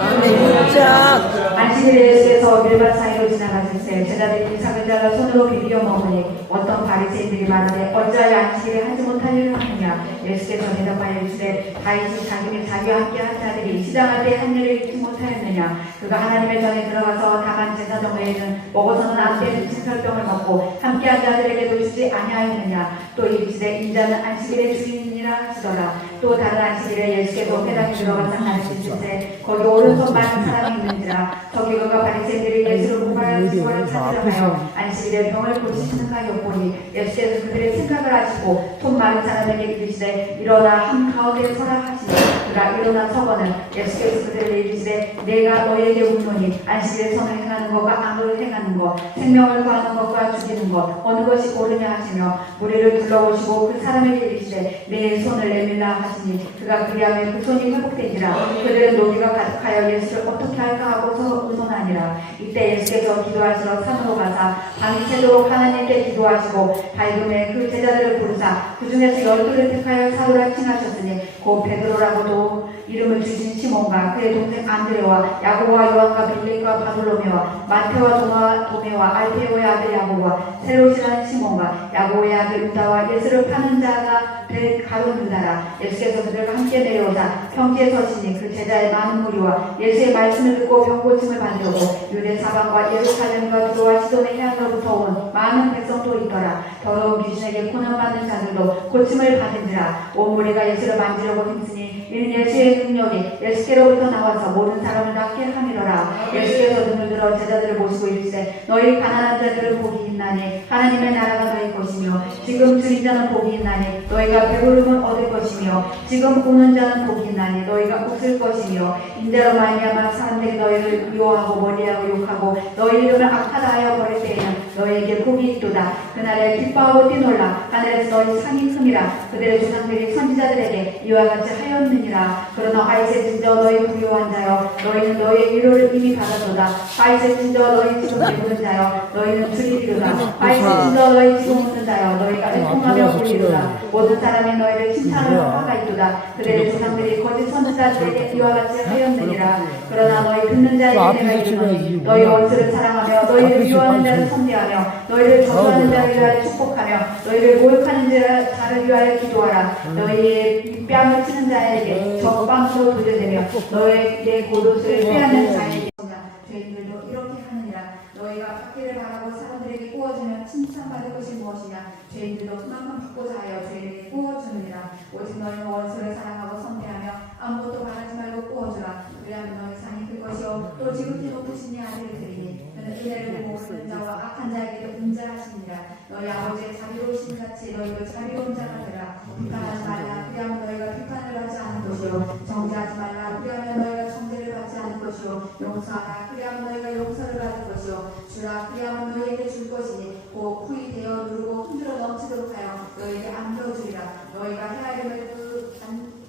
아멘. 안식일에 예수께서 밀밭 사이로 지나가실새 제자들이 이삭을 잘라 손으로 비비어 먹으니 어떤 바리새인들이 말하되 어찌하여 안식일에 하지 못하리라 하느냐. 예수께서 대답하여 이르시되 다윗이 자기 및 자기와 함께 한 자들이 시장할 때 한 일을 잊지 못하였느냐. 그가 하나님의 전에 들어가서 다만 제사정에는 먹어서는 안 되는 진설병을 먹고 함께 한 자들에게도 주지 아니하였느냐. 또 이르시되 인자는 안식일의 주인이라 하시더라. 또 다른 안식일에 예수께서 회당에 들어가서 가르치실때 거기 오른손 많은 사람이 있는지라. 서기관과 바리새인들이 예수를 고발하여 찾으려하여 안식일에 병을 고치시는가 엿보니 예수께서 그들의 생각을 아시고 손 많은 사람에게 이르시되 일어나 한 가운데 서라 하시니 그가 일어나 서거늘 예수께서 그들에게 이르시되 내가 너희에게 묻노니 안식일에 선을 행하는 것과 악을 행하는 것 생명을 구하는 것과 죽이는 것 어느 것이 옳으냐 하시며 무리를 둘러보시고 그 사람에게 이르시되 내 손을 내밀라 하시니 그가 그리하며 그 손이 회복되니라. 그들은 노기가 가득하여 예수를 어떻게 할까 하고서 의논하니라. 이때 예수께서 기도하시러 산으로 가사 밤이 새도록 하나님께 기도하시고 밝음에 그 제자들을 부르사 그 중에서 12를 택하여 사도라 칭하셨으니 곧 베드로라고도 이름을 주신 시몬과 그의 동생 안드레와 야고보와 요한과 빌립과 바돌로메와 마테와 도메와 알페오의 아들 야고보와 셀롯이라는 시몬과 야고보의 아들 유다와 예수를 파는 자가 될 가룟 유다라. 예수께서 그들과 함께 내려오사 평지에 서시니 그 제자의 많은 무리와 예수의 말씀을 듣고 병고침을 받으려고 유대 사방과 예루살렘과 두로와 시돈의 해안으로부터 온 많은 백성도 있더라. 더러운 귀신에게 고난받는 자들도 고침을 받은지라. 온 무리가 예수를 만지려고 힘쓰니 이는 예수의 능력이 예수께로부터 나와서 모든 사람을 낫게 함이로라. 예수께서 눈을 들어 제자들을 보시고 이르시되 너희 가난한 자들은 복이 있나니 하나님의 나라가 너희 것이며 지금 줄인 자는 복이 있나니 너희가 배부름을 얻을 것이며 지금 우는 자는 복이 있나니 너희가 웃을 것이며 인자로 말미암아 사람들이 너희를 미워하고 멀리하고 욕하고 너희 이름을 악하다 하여 버릴 때에는 너희에게 복이 있도다. 그날에 기뻐하고 뛰놀라. 하늘에서 너희 상이 큼이라. 그들의 조상들이 선지자들에게 이와 같이 하였느니라. 그러나 화이세 진저 너희 부요한 자여 너희는 너희의 위로를 이미 받았도다. 화이세 진저 너희 지금 배부른 자여 너희는 줄이리로다. 화이세 진저 너희 지금 웃는 자여 너희가 애통하며 울리로다. 모든 사람이 너희를 칭찬하는 화가 있도다. 그들의 조상들이 거짓 선지자들에게 이와 같이 하였느니라. 그러나 너희 듣는 자에게 내가 이르노니 너희 원수를 사랑하며 너희를 미워하는 자를 선대하며 너희를 저주하는 자를 위하여 축복하며 너희를 모욕하는 자를 위하여 기도하라. 너희의 뺨을 치는 자에게 적방으로 돌려내며 너희의 내 고도수를 빼앗는 자에게 죄인들도 이렇게 하느니라. 너희가 받기를 바라고 사람들에게 구워주면 칭찬받을 것이 무엇이냐. 죄인들도 그만큼 받고자 하여 죄인에게 구워주느니라. 오직 너희는 원수를 사랑하고 선대하며 아무것도 바라지 말고 구워주라. 그리하면 너희 상이 클 것이요 또 지극히 높으신 이 아들을 드리니 그는 은혜를 모으는 자와 악한 자에게도 은자하시니라. 너희 아버지의 자비로우신 같이 너희도 자비로운 자가 되라. 비판하지 말라. 그리하면 너희가 비판을 받지 않을 것이요 정죄하지 말라. 그리하면 너희가 정죄를 받지 않을 것이요 용서하라. 그리하면 너희가 용서를 받을 것이요 주라. 그리하면 너희에게 줄 것이니 곧 후히 되어 누르고 흔들어 넘치도록 하여 너희에게 안겨주리라. 너희가 헤아림을 그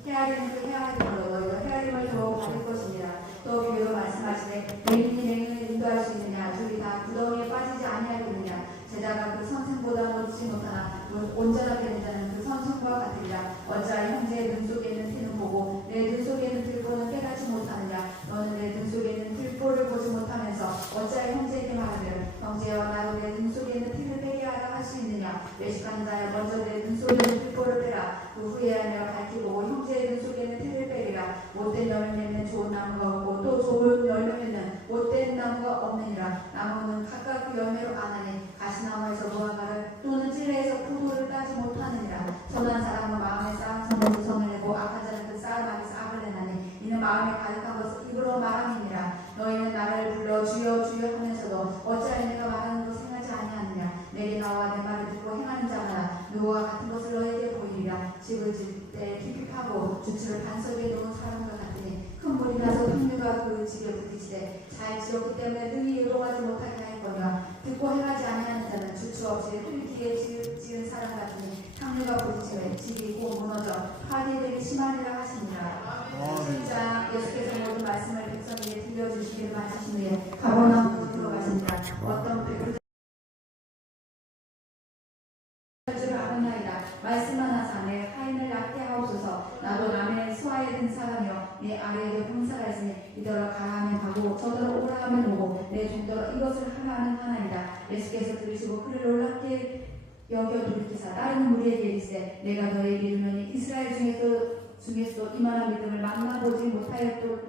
헤아림으로 너희가 헤아림을 더 받을 것이니라. 또 비유로 말씀하시되 마음에 가득한 것을 입으로 말함이니라. 너희는 나를 불러 주여 주여 하면서도 어찌하여 내가 말하는 것을 행하지 아니하느냐. 내게 나와 내 말을 듣고 행하는 자마다 누구와 같은 것을 너희에게 보이리라. 집을 질 때 깊이 파고 주추를 반석에 놓은 사람과 같으니 큰 물이 나서 풍류가 그 집에 부딪히되 잘 지었기 때문에 능히 의로하지 못하게 할 거며 듣고 행하지 아니하는 자는 주추 없이 흙기에 지은 사람 같으니 풍류가 부딪히면 집이 곧 무너져 파괴들이 심하리라 하시니라. 자, 예수께서 모든 말씀을 백성에게 들려주시기를 마치신 후에 가버나움으로 들어가시니라. 어떤 백을 말씀만 하사 내 하인을 낫게 하옵소서. 나도 남의 수하에 든 사람이요 내 아래에도 형사가 있으니 이더러 가라 하면 가고 저더러 오라 하면 오고 내 종더러 이것을 하라 하는 하나이다. 예수께서 들으시고 그를 놀랍게 여겨 돌이키사 다른 무리에게 이르시되 내가 너에게 이르노니 이스라엘 중에서도 이만한 믿음을 만나보지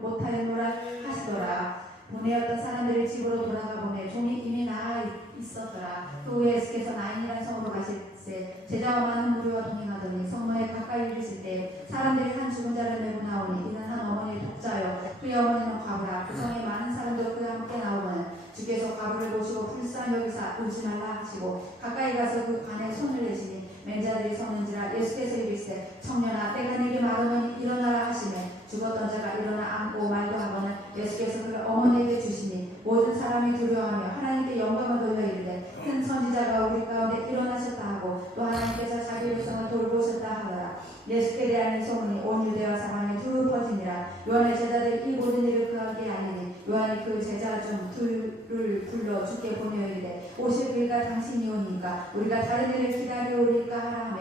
못하였노라 하시더라. 보내었던 사람들이 집으로 돌아가 보내 종이 이미 나아 있었더라. 그 후에 예수께서 나인이라는 성으로 가실새 제자와 많은 무리와 동행하더니 성문에 가까이 이르실 때 사람들이 한 죽은 자를 메고 나오니 이는 한 어머니의 독자요 그의 어머니는 과부라. 그 성에 많은 사람도 그와 함께 나오거늘 주께서 과부를 보시고 불쌍히 여기사 울지 말라 하시고 가까이 가서 그 관에 손을 내시니 맨자들이 서는지라. 예수께서 이르시되 청년아 때가 네게 마르면 일어나라 하시며 죽었던 자가 일어나 앉고 말도 하거늘 예수께서 그를 어머니에게 주시니 모든 사람이 두려워하며 하나님께 영광을 돌려 이르되 큰 선지자가 우리 가운데 일어나셨다 하고 또 하나님께서 자기 백성을 돌보셨다 하더라. 예수께 대한 이 소문이 온 유대와 사방에 두루 퍼지니라. 요한의 제자들이 이 모든 일을 그와 함께 알리니 요한이 그 제자 중 둘을 불러 주께 보내어 이르되 오실 그이가 당신이 오니까 우리가 다른 일을 기다려오리까 하라 하며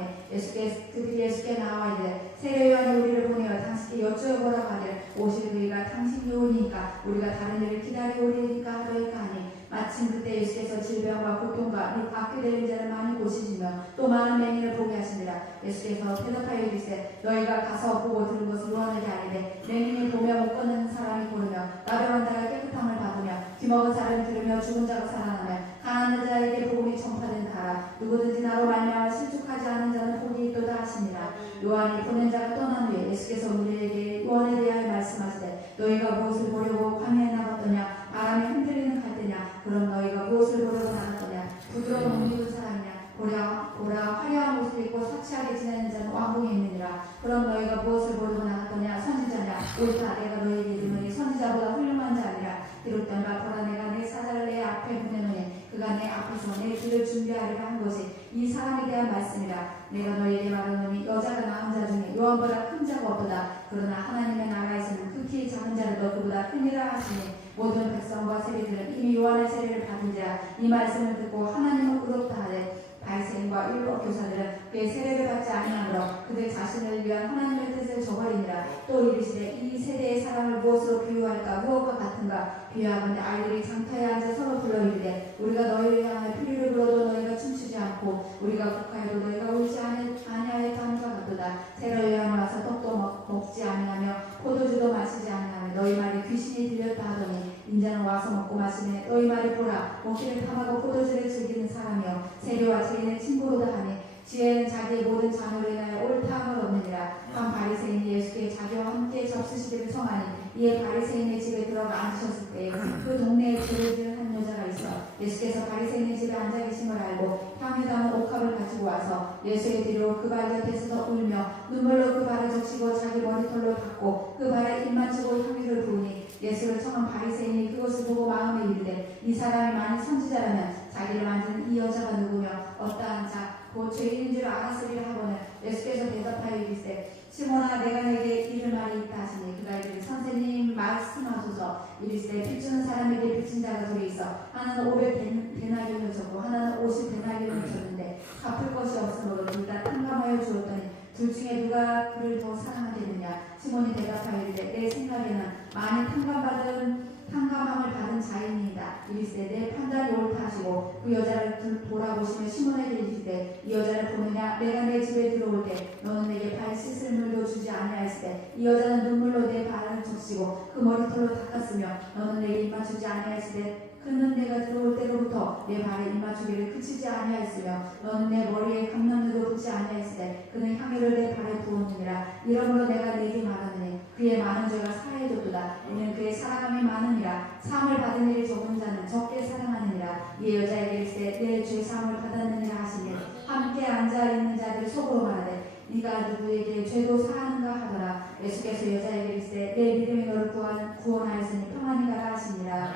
그들이 예수께 나와 이르되 세례 요한이 우리를 보내어 당신께 여쭈어보라 하되 오실 그이가 당신이 오니까 우리가 다른 일을 기다려오리까 하더이까 하니 마침 그때 예수께서 질병과 고통과 및 악귀되는 자를 많이 고치시며 또 많은 맹인을 보게 하시니라. 예수께서 대답하여 이르시되 너희가 가서 보고 들은 것을 요한에게 아니되 맹인이 보며 못 걷는 사람이 보르며 나병한 자가 깨끗함을 받으며 귀먹은 사람이 들으며 죽은 자가 살아나며 가난한 자에게 복음이 전파된다 하라. 누구든지 나로 말미암아 실족하지 않은 자는 복이 있도다 하시니라. 요한이 보낸 자가 떠난 후에 예수께서 우리에게 요한에 대하여 말씀하시되 너희가 무엇을 보려고 광야에 나갔더냐. 바람에 흔들리는 갈대냐. 그럼 너희가 무엇을 보려고 나갔더냐. 부드러운 옷 입은 사람이냐. 보라 화려한 옷을 입고 사치하게 지내는 자는 왕궁에 있느니라. 그럼 너희가 무엇을 보려고 나갔더냐. 선지자냐. 옳다 내가 너희에게 이르노니 선지자보다 훌륭한 자 아니라 이렇던가 보라 내가 내 사자를 내 앞에 보내노니 그가 내 앞에서 내 길을 준비하리라 한 것이 이 사람에 대한 말씀이라. 내가 너희에게 말하노니 여자가 낳은 자 중에 요한보다 큰 자가 없도다. 그러나 하나님의 나라에서는 극히 작은 자를 그보다 크니라 하시니 모든 백성과 세리들은 이미 요한의 세례를 받은지라. 이 말씀을 듣고 하나님은 의롭다 하되 바리새인과 율법 교사들은 그의 세례를 받지 아니하므로 그들 자신을 위한 하나님의 뜻을 저버리니라. 또 이르시되 이 세대의 사람을 무엇으로 비유할까. 무엇과 같은가. 비유하건대 아이들이 장터에 앉아 서로 불러 이르되 우리가 너희를 향하여 피리를 불어도 너희가 춤추지 않고 우리가 곡하여도 너희가 울지 아니하였다 함과 같도다. 새로 요한이 와서 떡도 먹지 아니하며 포도주도 마시지 아니하며 너희 말이 귀신이 들렸다 하더니 인자는 와서 먹고 마시매 너희 말이 보라 먹기를 탐하고 포도주를 즐기는 사람이여 세리와 죄인의 친구로다 하니 지혜는 자기의 모든 자녀로 인하여 옳다함을 얻느니라. 한 바리새인이 예수께 자기와 함께 접수시기를 청하니 이에 바리새인의 집에 들어가 앉으셨을 때 그 동네에 죄를 지은 한 여자가 있어 예수께서 바리새인의 집에 앉아 계심을 알고 향유 담은 옥합을 가지고 와서 예수의 뒤로 그 발 곁에 서서 울며 눈물로 그 발을 적시고 자기 머리털로 닦고 그 발에 입 만지고 향유를 부으니 예수를 청한 바리새인이 그것을 보고 마음에 이르되 이 사람이 만일 선지자라면 자기를 만든 이 여자가 누구며 어떠한 자 곧 죄인인 줄 알았으리라 하거늘 예수께서 대답하여 이르시되 시몬아 내가 내게 이를 말이 있다 하시니 그가 이르되 선생님 말씀하소서. 이르시되 빚주는 사람에게 빚진 자가 둘이 있어 하나는 500데나리온을 줬고 하나는 50데나리온을 줬는데 갚을 것이 없으므로 둘 다 탕감하여 주었더니 둘 중에 누가 그를 더 사랑하겠느냐. 시몬이 대답하여 이르되 내 생각에는 많이 탕감함을 받은 자인이다. 이르시되 내 판단이 옳다 하시고 그 여자를 돌아보시며 시몬에게 이르시되 이 여자를 보느냐. 내가 내 집에 들어올 때 너는 내게 발 씻을 물도 주지 아니하였으되 이 여자는 눈물로 내 발을 적시고 그 머리털로 닦았으며 너는 내게 입맞추지 아니하였으되 그는 내가 들어올 때로부터 내 발에 입맞추기를 그치지 아니하였으며 너는 내 머리에 감람류도 붙지 아니하였으되 그는 향유를 내 발에 부었느니라. 이러므로 내가 네게 말하느니 그의 많은 죄가 사해졌으니 여자에게 이르시되 내 믿음이 너를 구원하였으니 평안히 가라 하시니라.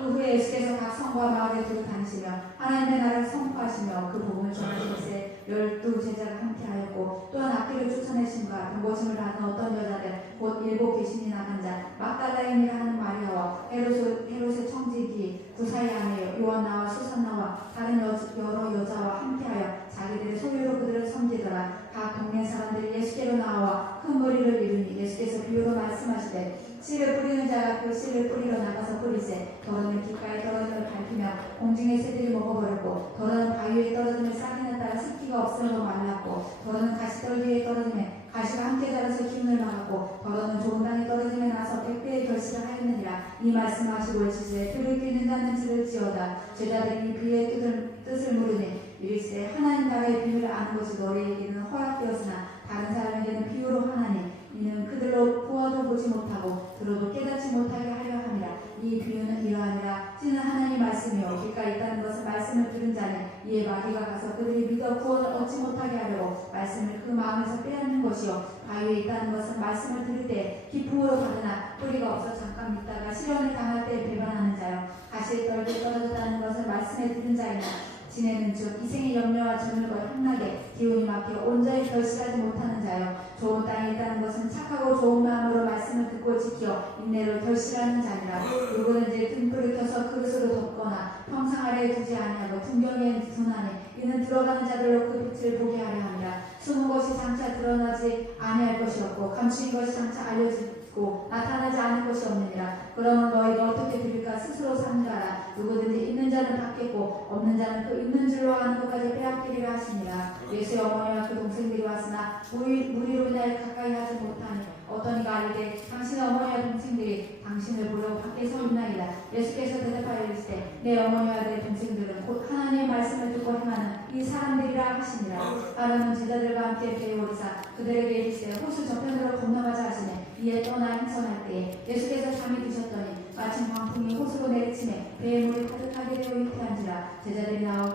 그 후에 예수께서 각 성과 마을에 두루 다니시며 하나님의 나라를 선포하시며 그 복음을 전하시기에 12 제자가 함께하였고 또한 악기를 쫓아내심과 병고침을 받은 어떤 여자들 곧 7 귀신이 나간 자 막달라인이라 하는 마리아와 헤롯의 청지기 구사의 아내 요한나와 수산나와 다른 여러 여자와 함께하여 자기들의 소유로 그들을 섬기더라. 각 동네 사람들이 예수께로 나와 큰 무리를 이루니 예수께서 비유로 말씀하시되 씨를 뿌리는 자가 그 씨를 뿌리러 나가서 뿌리세 더러는 깃가에 떨어짐을 밟히며 공중의 새들이 먹어버렸고 더러는 바위에 떨어짐을 싹이나 따라 습기가 없으므로 말랐고 더러는 가시떨기에 떨어짐에 가시가 함께 자라서 기운을 막았고 더러는 좋은 땅에 떨어짐에 나서 100배의 결실을 하였느니라. 이 말씀하시고 외치시되 들을 귀 있는 자는 들을지어다. 제자들이 이 비유의 뜻을 물으니 이르시되 하나님 나라의 비밀을 아는 것이 너희에게는 허락되었으나 다른 사람에게는 비유로 하나니 이는 그들로 보아도 보지 못하고 들어도 깨닫지 못하게 하려 함이라. 이 비유는 이러하니라. 찌는 하나님 말씀이요 길가에 있다는 것은 말씀을 들은 자는 이에 마귀가 가서 그들이 믿어 구원을 얻지 못하게 하려고 말씀을 그 마음에서 빼앗는 것이요 바위에 있다는 것은 말씀을 들을 때 기쁨으로 받으나 뿌리가 없어 잠깐 믿다가 시련을 당할 때 배반하는 자요 가시에 떨게 떨어졌다는 것은 말씀에 들은 자이나 지내는 즉 이생의 염려와 저물과 향락에 기운이 막혀 온전히 결실하지 못하는 자요 좋은 땅에 있다는 것은 착하고 좋은 마음으로 말씀을 듣고 지켜 인내로 결실하는 자니라. 누구든지 등불을 켜서 그릇으로 덮거나 평상 아래에 두지 아니하고 풍경에 두나니 이는 들어가는 자들로 그 빛을 보게 하려 함이라. 숨은 것이 장차 드러나지 아니할 것이 없고 감추인 것이 장차 알려지고 나타나지 않을 것이 없느니라. 그러면 너희가 어떻게 드릴까 스스로 삼가라. 누구든지 있는 자는 받겠고 없는 자는 그 있는 줄로 아는 것까지 빼앗기리라 하시니라. 예수의 어머니와 그 동생들이 왔으나 무리로 인하여 가까이 하지 못하니 어떤 이가 아니되 당신의 어머니와 동생들이 당신을 보려고 밖에 서 있나이다. 예수께서 대답하여 이르시되 내 어머니와 내 동생들은 곧 하나님의 말씀을 듣고 행하는 이 사람들이라 하시니라. 아론은 제자들과 함께 배에 오르사 그들에게 이르시되 호수 저편으로 건너가자 하시니 이에 떠나 행선할 때에 예수께서 잠이 드셨더니 마침 광풍이 호수로 내리치매 배에 물이 가득하게 되어 위태한지라. 제자들이 나와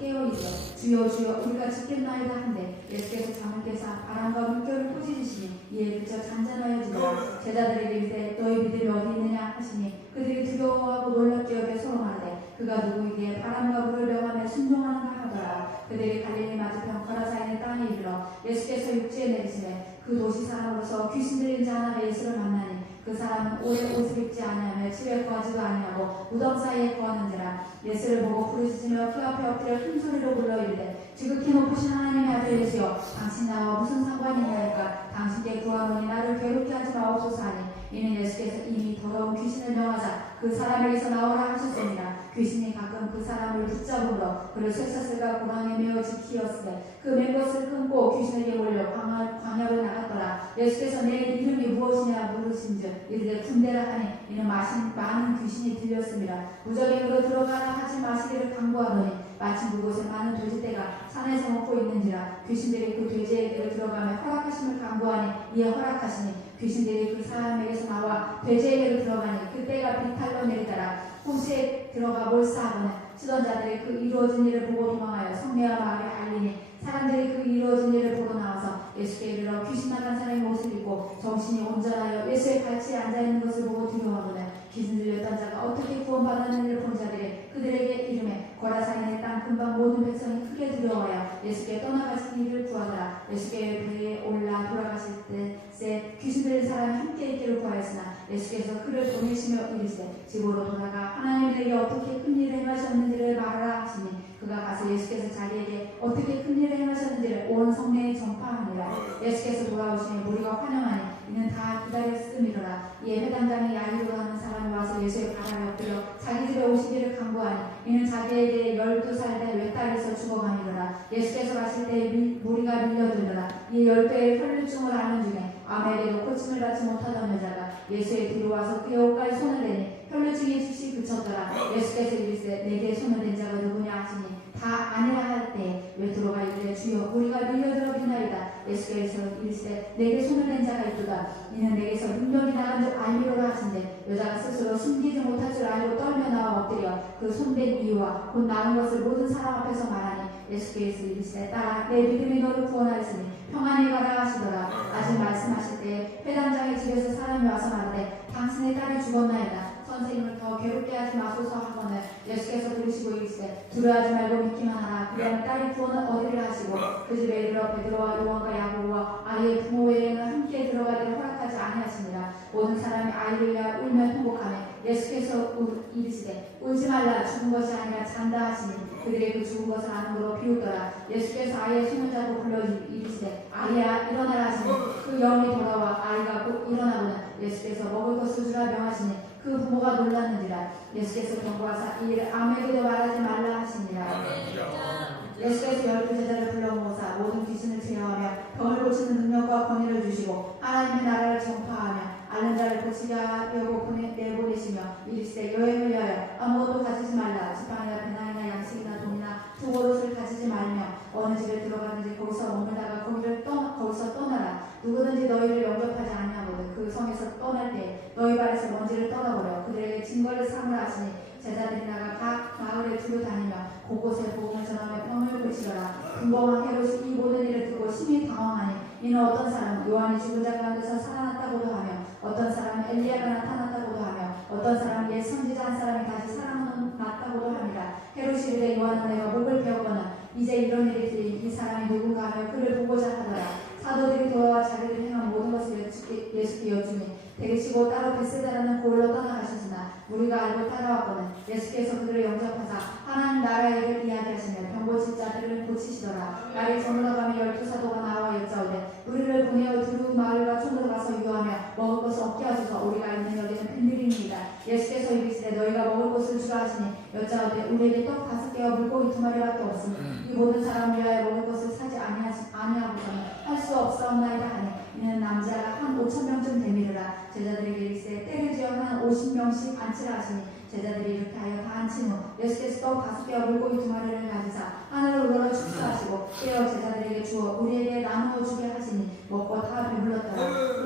깨어있어 주여 주여 우리가 죽겠나이다 한데 예수께서 잠을 깨사 바람과 물결을 꾸짖으시니 이에 그저 잔잔하여지더라. 제자들에게 이르되 너희 믿음이 어디 있느냐 하시니 그들이 두려워하고 놀랍게 여겨 서로 말하되 그가 누구이기에 바람과 물을 명하며 순종하는가 하더라. 그들이 갈릴리 맞은편 거라사인의 땅에 이르러 예수께서 육지에 내리시매 그 도시 사람으로서 귀신 들린 자 하나가 예수를 만나니 그 사람은 오래 옷을 입지 아니하며 집에 거하지도 아니하고 무덤 사이에 거하는지라. 예수를 보고 부르짖으며 그 앞에 엎드려 큰 소리로 불러 이르되 지극히 높으신 하나님의 아들 예수여 당신 나와 무슨 상관이 있나이까. 당신께 구하노니 나를 괴롭게 하지 마옵소서 하니 이는 예수께서 이미 더러운 귀신을 명하자 그 사람에게서 나오라 하셨습니다. 귀신이 가끔 그 사람을 붙잡으므로 그를 쇠사슬과 고랑에 메어 지키었으되 그 맨 것을 끊고 귀신에게 몰려 광야로 나갔더라. 예수께서 내 이름이 무엇이냐 물으신즉 이르되 군대라 하니 이는 많은 귀신이 들렸습니다. 무적행으로 들어가라 하지 마시기를 강구하더니 마침 그곳에 많은 돼지떼가 산에서 먹고 있는지라. 귀신들이 그 돼지에게로 들어가며 허락하심을 강구하니 이에 허락하시니 귀신들이 그 사람에게서 나와 돼지에게로 들어가니 그때가 비탈로 내리더라. 호수에 들어가 몰사하거늘 치던 자들이 그 이루어진 일을 보고 도망하여 성내와 마을에 알리니 사람들이 그 이루어진 일을 보고 나와서 예수께 이르러 귀신 나간 사람이 옷을 입고 정신이 온전하여 예수의 발치에 앉아있는 것을 보고 두려워하거늘 귀신 들렸던 자가 어떻게 구원받았는지를 본 자들이 그들에게 이르매 거라사인의 땅 근방 모든 백성이 크게 두려워하여 예수께 떠나가신 이를 구하더라. 예수께 배에 올라 돌아가실 때새 귀신 들린 사람이 함께 있기를 구하였으나 예수께서 그를 보내시며 이르시되 집으로 돌아가 하나님에게 어떻게 큰 일을 행하셨는지를 말하라 하시니 그가 가서 예수께서 자기에게 어떻게 큰 일을 행하셨는지를 온 성내에 전파하니라. 예수께서 돌아오시니 무리가 환영하니 이는 다 기다렸음이로라. 이에 회당장이 야이로 하는 사람이 와서 예수의 발을 엎드려 자기 집에 오시기를 간구하니 이는 자기에게 12살 된 외딸에서 죽어가니로라. 예수께서 가실 때에 무리가 밀려들더라. 이 10배의 혈류증을 앓는 중에 아무에게도 고침을 받지 못하던 여자가 예수의 뒤로 와서 그의 옷가에 손을 대니 혈류증이 즉시 그쳤더라. 예수께서 이르시되 내게 손을 댄 자가 누구냐 하시니 다 아니라 할 때 베드로가 이르되 주여 우리가 밀려들어 비나이다. 예수께서 이르시되 내게 손을 댄 자가 있도다. 이는 내게서 능력이 나간 줄 알미로라 하신대 여자가 스스로 숨기지 못할 줄 알고 떨며 나와 엎드려 그 손댄 이유와 곧 나은 것을 모든 사람 앞에서 말하니 예수께서 이르시되 딸아 내 믿음이 너를 구원하였으니 평안히 가라 하시더라. 아직 말씀하실 때 회당장의 집에서 사람이 와서 말하되 당신의 딸이 죽었나이다. 선생님을 더 괴롭게 하지 마소서 하거늘 예수께서 들으시고 이르시되 두려워하지 말고 믿기만 하라. 그리하면 딸이 구원은 얻으리라 하시고 그 집에 이르러 베드로와 요한과 야고보와 아이의 부모 외에는 함께 들어가기를 허락하지 아니하시니라. 모든 사람이 아이를 위하여 울며 통곡하며 예수께서 이르시되 울지 말라. 죽은 것이 아니라 잔다 하시니 그들의 그 죽은 것을 아는 거로 비웃더라. 예수께서 아이의 손을 잡고 불러 이르시되 아이야 일어나라 하시니 그 영이 돌아와 아이가 곧 일어나고는 예수께서 먹을 것을 주라 명하시니 그 부모가 놀랐느니라. 예수께서 경고하사 이 일을 아무에게도 말하지 말라 하시니라. 예수께서 12제자를 불러 모으사 모든 귀신을 제어하며 병을 고치는 능력과 권위를 주시고 하나님의 나라를 전파하며 앓는 자를 고치게 하려고 내보내시며 이르시되 여행을 위하여 아무것도 가지지 말라. 지팡이나 배낭이나 양식이나 돈이나 두고옷을 가지지 말며 어느 집에 들어가든지 거기서 머물다가 거기서 떠나라. 누구든지 너희를 영접하지 아니하거든 그 성에서 떠날 때 너희 발에서 먼지를 떠나버려 그들에게 증거를 삼으라 하시니 제자들이 나가 각 마을에 두루 다니며 곳곳에 복음을 전하며 병을 고치더라. 군복왕 헤롯이 이 모든 일을 듣고 심히 당황하니 이는 어떤 사람은 요한이 죽은 자 가운데서 살아났다고도 하며 어떤 사람은 엘리야가 나타났다고도 하며 어떤 사람은 옛 선지자 한 사람이 다시 살아났다고도 합니다. 헤롯이 이르되 요한은 내가 목을 베었거나 이제 이런 일이 들린 이 사람이 누군가 하며 그를 보고자 하더라. 사도들이 돌아와 자기들이 행한 모든 것을 예수께 여쭈니 데리시고 따로 벳세다라는 고을로 떠나가셨으나 우리가 알고 따라왔거든 예수께서 그들을 영접하사 하나님 나라의 일을 이야기하시며 병 고칠 자들을 고치시더라. 날이 저물어가며 12사도가 나와 여짜오되 우리를 보내어 두루 마을과 촌으로 가서 유하며 먹을 것을 얻게 하소서. 우리가 있는 여기는 빈들입니다. 예수께서 이르시되 너희가 먹을 것을 주라 하시니 여짜오되 우리에게 떡 5개와 물고기 2마리밖에 없으니 이 모든 사람을 위하여 먹을 것을 사지 아니하고서는 할 수 없사옵나이다 하니 이는 남자가 한 5,000명쯤 되미르라. 제자들에게 이르시되 때를 지어 한 50명씩 앉히라 하시니 제자들이 이렇게 하여 다 앉힌 후 예수께서 떡 5개와 물고기 2마리를 가지사 하늘을 우러러 축사하시고 깨어 제자들에게 주어 우리에게 나누어 주게 하시니 먹고 다 배불렀더라.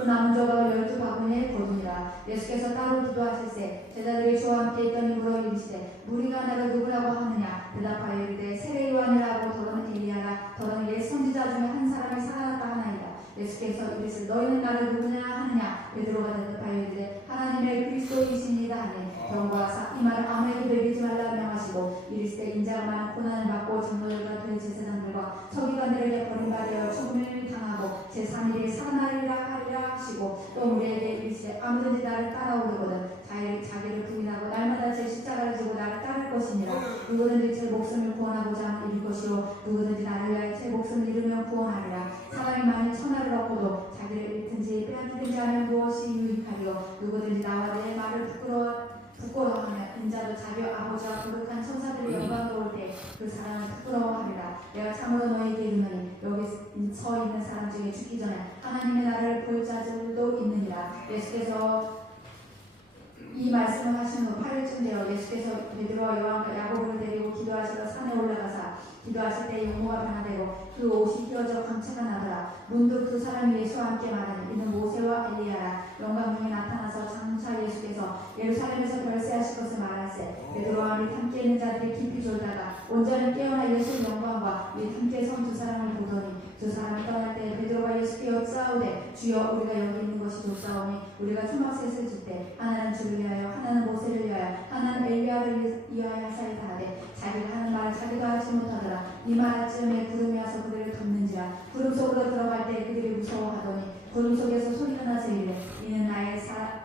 그 남은 조각을 12바구니에 거두니라. 예수께서 따로 기도하실세 제자들이 주와 함께 있더니 물어 이르시되 무리가 나를 누구라고 하느냐. 대답하여 이르되 세례 요한이라고 더러는 엘리야라 더러는 옛 선지자 중에 한 사람이 살아났다 하나이다. 예수께서 이르시되 너희는 나를 누구냐 하느냐. 베드로가 대답하여 이르되 하나님의 그리스도이시니이다 하니 경고하사 이 말을 아무에게도 이르지 말라 명하시고 이르시되 인자가 많은 고난을 받고 장로들과 대제사장들과 서기관들에게 버림받아 죽음을 당하고 제3일에 살아나리라 하리라 하시고 또 우리에게 이르시되 아무든지 나를 따라오려거든 자기를 부인하고 날마다 제 십자가를 지고 나를 따를 것이니라. 누구든지 제 목숨을 구원하고자 하면 잃을 것이요 누구든지 나를 위하여 제 목숨을 잃으면 구원하리라. 사람이 만일 천하를 얻고도 자기를 잃든지 빼앗기든지 하면 무엇이 유익하리요. 누구든지 나와 내 말을 부끄러워하며 인자도 자기 아버지와 거룩한 천사들이 영광스러울 때 그 사람은 부끄러워하리라. 내가 참으로 너에게 이르노니 여기 서 있는 사람 중에 죽기 전에 하나님의 나라를 볼 자들도 있느니라. 예수께서 이 말씀을 하신 후 8일쯤 되어 예수께서 베드로와 요한과 야고보를 데리고 기도하시러 산에 올라가사 기도하실 때 용모가 변화되고 그 옷이 휘어져 광채가 나더라. 문득 두 사람이 예수와 함께 말하니 이는 모세와 엘리야라. 영광중에 나타나서 장차 예수께서 예루살렘에서 별세하실 것을 말하세 베드로와 및 함께 있는 자들이 깊이 졸다가 온전히 깨어나 예수의 영광과 및 함께 선 두 사람을 보더니 두 사람이 떠날 때 베드로가 예수께 여짜오되 주여 우리가 여기 있는 것이 좋사오니 우리가 초막셋을 질 때 하나는 주를 위하여 하나는 모세를 위하여 하나는 엘리야를 위하여 하사이다 하되 자기가 하는 말을 자기도 알지 못하더라. 이 말쯤에 구름이 와서 그들을 덮는지라. 구름 속으로 들어갈 때 그들이 무서워하더니 구름 속에서 소리가 나서 이르되 이는 나의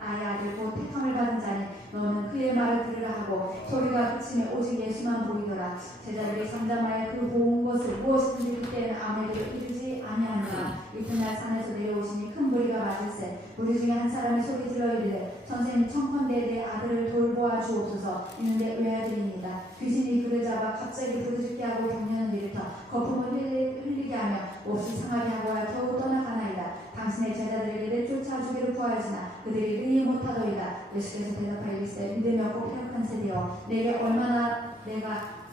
아들 곧 택함을 받은 자니 너는 그의 말을 들으라 하고 소리가 그치며 오직 예수만 보이더라. 제자들이 상담하여 그 본 것을 무엇이든지 그때는 아무에게도 이르지 아니하니라. 이튿날 산에서 내려오시니 큰 무리가 맞을세 무리 중에 한 사람이 소리 질러 이르되 선생님 청컨대 내 아들을 돌보아 주옵소서. 이는 내 외아들입니다. 귀신이 그를 잡아 갑자기 부르짖게 하고 경련을 일으켜 거품을 흘리게 하며 몹시 상하게 하고야 겨우 떠나가나이다. 당신의 제자들에게 내쫓아 주기를 구하였으나 그들이 능히 못하더이다. 예수께서 대답하여 이르시되 믿음이 없고 패역한 세대여 내가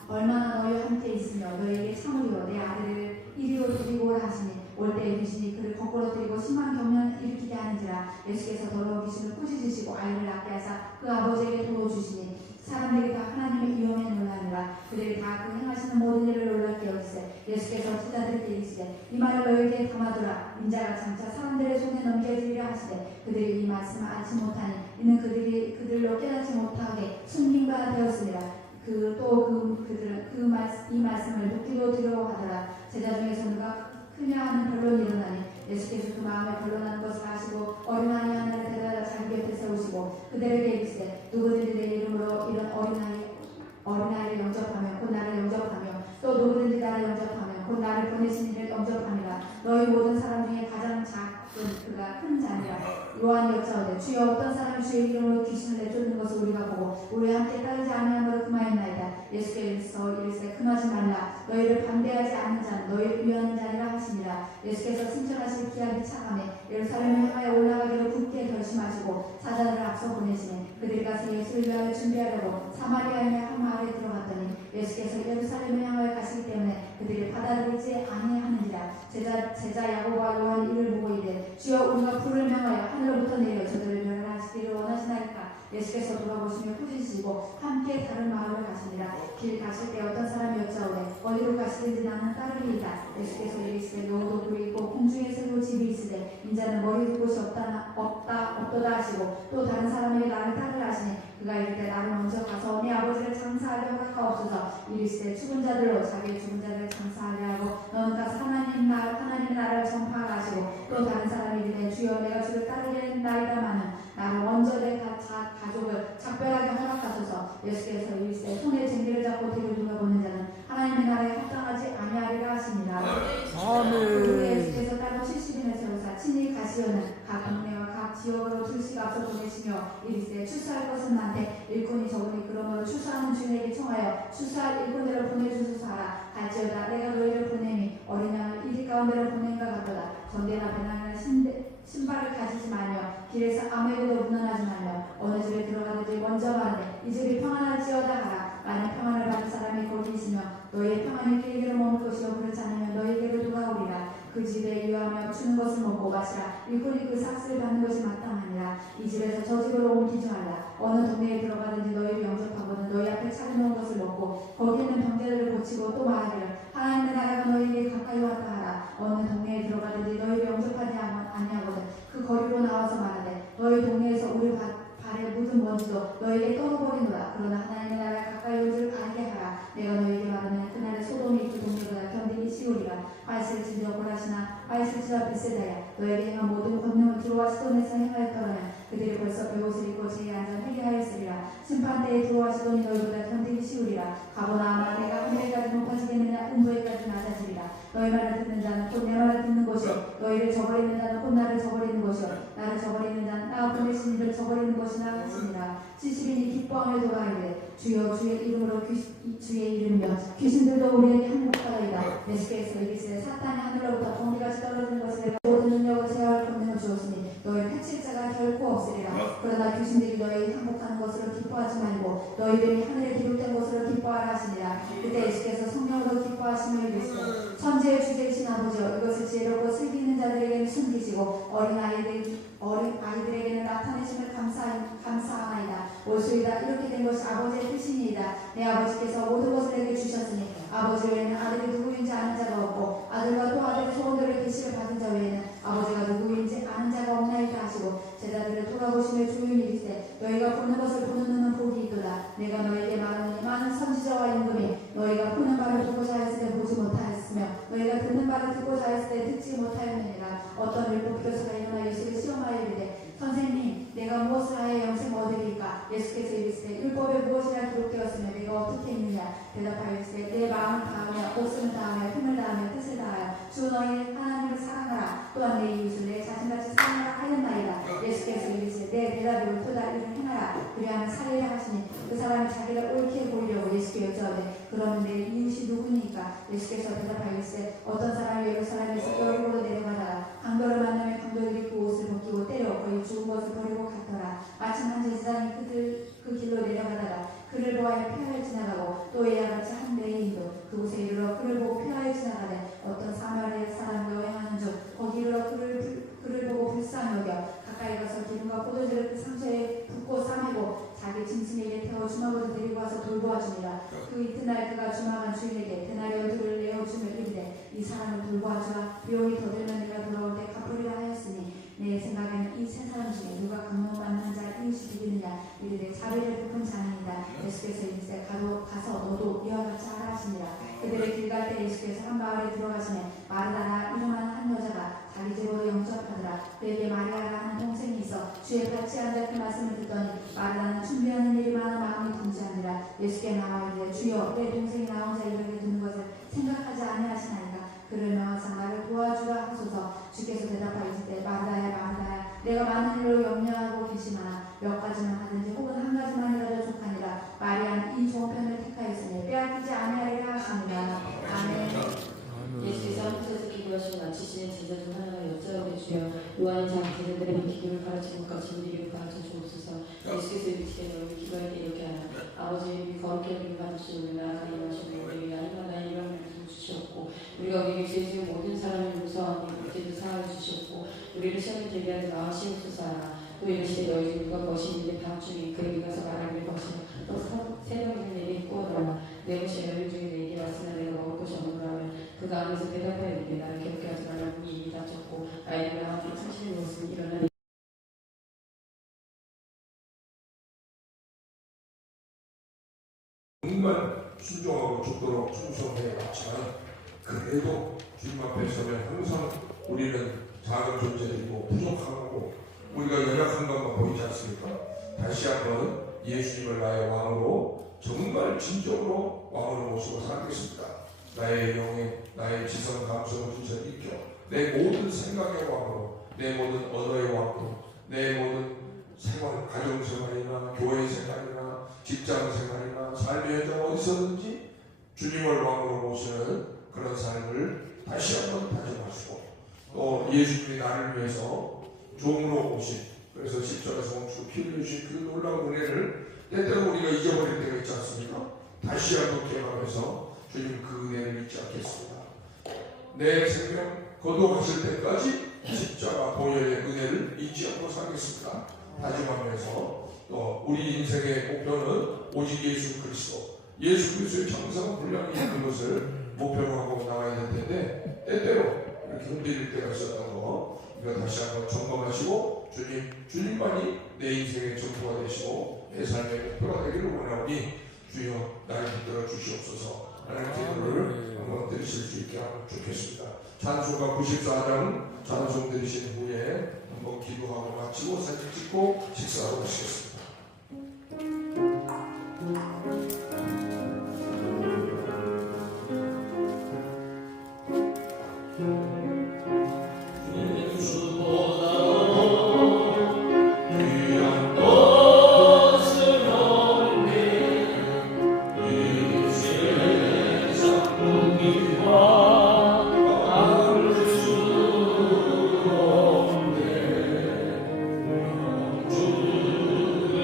얼마나 너희와 함께 있으며 너희에게 참으리요. 내 아들을 이리로 데리고 오라 하시니 올 때에 귀신이 그를 거꾸로 들이고 심한 경련을 일으키게 하는지라. 예수께서 더러운 귀신을 꾸짖으시고 아이를 낳게 하사 그 아버지에게 도로 주시니 사람들이 다 하나님의 위엄에 놀라니라. 그들이 다 그 행하시는 모든 일을 놀랍게 여기세. 예수께서 제자들에게 이르시되 이 말을 너희에게 담아두라. 인자가 장차 사람들의 손에 넘겨지리라 하시되 그들이 이 말씀을 알지 못하니 이는 그들이 그들로 깨닫지 못하게 숨긴 바 되었으니라. 그들은 이 말씀을 듣기도 두려워하더라. 제자 중에서 누가 크냐 하는 변론이 일어나니 예수께서 그 마음에 변론하는 것을 아시고 어린아이 하나를 데려다 자기 곁에 세우시고 그들에게 이르시되 누구든지 내 이름으로 이런 어린아이를 영접하며 곧 나를 영접하며 또 누구든지 나를 영접하며 곧 나를 보내신 이를 영접하니라. 너희 모든 사람 중에 가장 작은 그가 큰 자니라. 요한이 여짜오되 주여 어떤 사람이 주의 이름으로 귀신을 내쫓는 것을 우리가 보고 우리와 함께 따르지 아니함으로 금하였나이다. 예수께서 이르시되 금하지 말라. 너희를 반대하지 않는 자는 너희를 위하는 자니라 하시니라. 예수께서 승천하실 기한이 차감해 예루살렘을 향하여 올라가기로 굳게 결심하시고 사자들을 앞서 보내시니 그들이 가서 예수를 위하여 준비하려고 사마리아인의 한 마을에 들어갔더니 예수께서 예루살렘을 향하여 가시기 때문에 그들이 받아들이지 아니하느니라. 제자 야고보와 요한이 이를 보고 이르되 주여 우리가 불을 명하여 하늘로부터 내려 저들을 멸하시기를 원하시나이까. 예수께서 돌아보시며 꾸짖으시고 함께 다른 마을로 가시니라. 길 가실 때 어떤 사람이 여짜오되 어디로 가시든지 나는 따르리이다. 예수께서 이르시되 노도 보이고 공중에 새로 집이 있으되 인자는 머리 둘 곳이 없도다 하시고 또 다른 사람에게 나를 따르라 하시니 그가 이르되 나를 먼저 가서 내 아버지를 장사하려 허락하옵소서. 이르시되 죽은 자들로 자기의 죽은 자들을 장사하려 하고 너는 가서 하나님의 나라를 전파하라 하시고 또 다른 사람이 이르되 주여 내가 주를 따르겠나이다마는 나를 먼저 내 가족을 작별하게 허락하소서. 예수께서 이르시되 손에 쟁기를 잡고 뒤를 돌아보는 자는 하나님의 나라에 합당하지 아니하리라 하시니라. 아멘. 예수께서 따로 70인을 세우사 친히 가시오는 각 동네와 각 지역으로 둘씩 앞서 보내시며 이르시되 추수할 것은 많되 일꾼이 적으니 그러므로 추수하는 주인에게 청하여 추수할 일꾼들을 보내주소서 하라. 갈지어다 내가 너희를 보내니 어린 양을 이리 가운데로 보낸가 같도다. 전대나 배낭이나 신발을 가지지 말며 길에서 아무에게도 무난하지 말며 어느 집에 들어가든지 먼저 말하되 이 집이 평안할지어다 하라. 만약 평안을 받은 사람이 거기 있으며 너희의 평안이 그에게로 머물 것이요 그렇지 않으면 너희에게로 돌아오리라. 그 집에 유하며 주는 것을 먹고 마시라. 일꾼이 그 삭슬을 받는 것이 마땅하니라. 이 집에서 저 집으로 옮기지 말라. 어느 동네에 들어가든지 너희를 영접하거든 너희 앞에 차려놓은 것을 먹고 거기 있는 병자들을 고치고 또 말하기를 하나님의 나라가 너희에게 가까이 왔다 하라. 어느 동네에 들어가든지 너희를 영접하지 아니하거든 그 거리로 나와서 말하되 너희 동네에서 우리 발에 묻은 먼지도 너희에게 떨어버리노라. 그러나 하나님의 나라가 가까이 온 줄 알게 하라. 내가 너희에게 말하면 그날의 소돔이 그 동네보다 견디기 쉬우리라. 바이슬지저 고라시나 바이슬지저 베세다야 너에게 행한 모든 권능을 들어와 시돈에서 행하였더라면 그들이 벌써 베옷을 입고 제에 앉아 회개하였으리라. 심판대에 들어와 시돈이 너희보다 견디기 쉬우리라. 가보나 아마 내가 하늘에까지 높아지겠느냐 음부에까지 낮아지리라. 너희 말을 듣는 자는 곧 내 말을 듣는 것이요 너희를 저버리는 자는 곧 나를 저버리는 것이요 나를 저버리는 자는 나 보내신 이를 저버리는 것이라 하시니라. 70인이 기뻐하며 돌아가이되 주여 주의 이름으로 주의 이름이여 귀신들도 우리에게 항복하리이다. 예수께서 이르시되 사탄이 하늘로부터 번개같이 떨어지는 것을 내가 모든 능력을 제어할 권능을 주었으니 너희 해칠 자가 결코 없으리라. 그러나 귀신들이 너희 항복하는 것으로 기뻐하지 말고 너희들이 하늘에 기록된 것으로 기뻐하라 하시니라. 그때 예수께서 성령으로 기뻐하시며 이르시되 천지의 주제이신 아버지여 이것을 지혜롭고 슬기 있는 자들에게는 숨기시고 어린 아이들에게는 나타내심을 감사하나이다. 올소이다. 이렇게 된 것이 아버지의 뜻이니이다. 내 아버지께서 모든 것을 내게 주셨으니 아버지 외에는 아들이 누구인지 아는 자가 없고 아들과 또 아들의 소원들을 계시를 받은 자 외에는 아버지가 누구인지 아는 자가 없나이다 하시고 제자들을 돌아보시며 조용히 이르시되 너희가 보는 것을 보는 눈은 복이 있도다. 내가 너희에게 말하노니 많은 선지자와 임금이 너희가 보는 바를 보고자 하였을 때 보지 못하였으며 너희가 듣는 바를 듣고자 하였을 때 듣지 못하였느니라. 어떤 율법 교수가 일어나 예수를 시험하여 이르되 선생님 내가 무엇을 하여 영생 얻으리까. 예수께서 이르시되 율법에 무엇이라 기록되었으며 내가 어떻게 했느냐. 대답하여 이르시되 내 마음을 다하며 목숨을 다하며 힘을 다하며 뜻을 다하여 주 너희 하나님을 사랑하라. 또한 내 이웃을 내 자신같이 사랑하라 하였나이다. 예수께서 이르시되 내 대답이 옳도다. 이를 행하라. 그리하면 살리라 하시니 그 사람이 자기를 옳게 보이려고 예수께 여짜오되 그러면 내 이웃이 누구니까. 예수께서 대답하여 이르시되 어떤 사람이 예루살렘에서 여리고로 내려가다가 강도를 만나며 강도들이 그 옷을 벗기고 때려 거의 죽은 것을 버리고 갔더라. 마침 한 제사장이 그 길로 내려가다가 그를 보아야 피하여 지나가고 또 이와 같이 한 레위인도 그곳에 이르러 그를 보고 피하여 지나가되 어떤 사마리아 사람이 여행하는 중 거기 이르러 그를 보고 불쌍히 여겨 가까이 가서 기름과 포도주를 그 상처에 붓고 싸매고 자기 아이를 짐승에게 태워 주막으로 데리고 와서 돌보아주니라. 그 이튿날 그가 주막한 주인에게 대나리 얼굴을 내어주며 이르되 이 사람을 돌보아주라. 비용이 더 들면 내가 돌아올 때 갚으리라 하였으니 내 생각에는 이 세 사람 중에 누가 감동받는 자 이웃이 되겠느냐. 이르되 자비를 베푼 자니이다. 예수께서 이르시되 가서 너도 이와 같이 하라 하시니라. 그들의 길 갈 때 예수께서 한 마을에 들어가시매 마르다라 이름하는 한 여자가 자기 집으로 영접하더라. 그에게 마리아라 하는 동생이 있어 주의 밟지 않자 그 말씀을 듣더니 마르다는 준비하는 일이 많아 마음이 분주하니라. 예수께 나와 이르되 주여 내 동생이 나 혼자 이렇게 두는 것을 생각하지 아니하시나이까. 그를 명하사 나를 도와주라 하소서. 주께서 대답하시되 마르다야 마르다야 내가 많은 일로 염려하고 계시마나 몇 가지만 하든지 혹은 한 가지만이라도 족하니라. 마리아는 이 좋은 편을 택하였으니 빼앗기지 아니하리라 하시니라. 아멘. 예수께서 한곳에서 기도하시고 마치시는 제자 중 하나가 여자에게 주여 요한이 자기 제자들에게 기도를 가르치는 것 같이 우리에게 가르쳐 주옵소서. 예수께서 이르시되 너희 기도할 때 이렇게 하라. 아버지 이름이 거룩히 여김을 받으시오며 나라가 임하시고 우리에게 날마다 일용할 것을 주시옵고 우리가 우리에게 죄 지은 모든 사람을 용서하니 그때도 사하여 주시옵고 우리를 시험에 들게 하지 마시옵소서 하라. 또 이르시되 너희 중 누가 것이 있는데 밤중에 그에게 가서 말하기를 것이라. 또 새벽에는 내게 꾸어들어라. 내 것이 너희 중에 내게 왔으나 내가 먹을 것이 없노라 하면 그가 안에서 대답하여 이르되 나를 괴롭게 하지 말라고 이미 다쳤고 아이들과 함께 사실을 먹었으니 일어나 정말 순종하고 죽도록 충성해 왔지만 그래도 주님 앞에 서면 항상 우리는 작은 존재이고 부족하고 우리가 연약한 것만 보이지 않습니까? 다시 한번 예수님을 나의 왕으로 정말 진정으로 왕으로 모시고 살겠습니다. 나의 영에 나의 지성 감성을 주셔 익혀 내 모든 생각의 왕으로 내 모든 언어의 왕으로 내 모든 생활, 가정생활이나 교회생활이나 직장생활이나 삶의 현장 어디서든지 주님을 왕으로 모시는 그런 삶을 다시 한번 다짐하시고 또 예수님이 나를 위해서 종으로 오신 그래서 십자가에서 멈추고 피 흘리신 그 놀라운 은혜를 때때로 우리가 잊어버릴 때가 있지 않습니까? 다시 한번 기억하면서 주님 그 은혜를 잊지 않겠습니다. 내 생명 거두어가실 때까지 십자가 보혈의 은혜를 잊지 않고 살겠습니다. 다짐하면서 또 우리 인생의 목표는 오직 예수 그리스도 예수 그리스도의 정상 분량이 있는 것을 목표로 하고 나가야 될 텐데 때때로 이렇게 흔들릴 때가 있었던 거 우리가 다시 한번 점검하시고 주님만이 내 인생의 전부가 되시고 내 삶의 목표가 되기를 원하오니 주여 나를 붙들어 주시옵소서 하는 기도를 한번 드리실 수 있게 하면 좋겠습니다. 찬송가 94장 찬송 드리신 후에 한번 기도하고 마치고 사진 찍고 식사하고 가시겠습니다. 주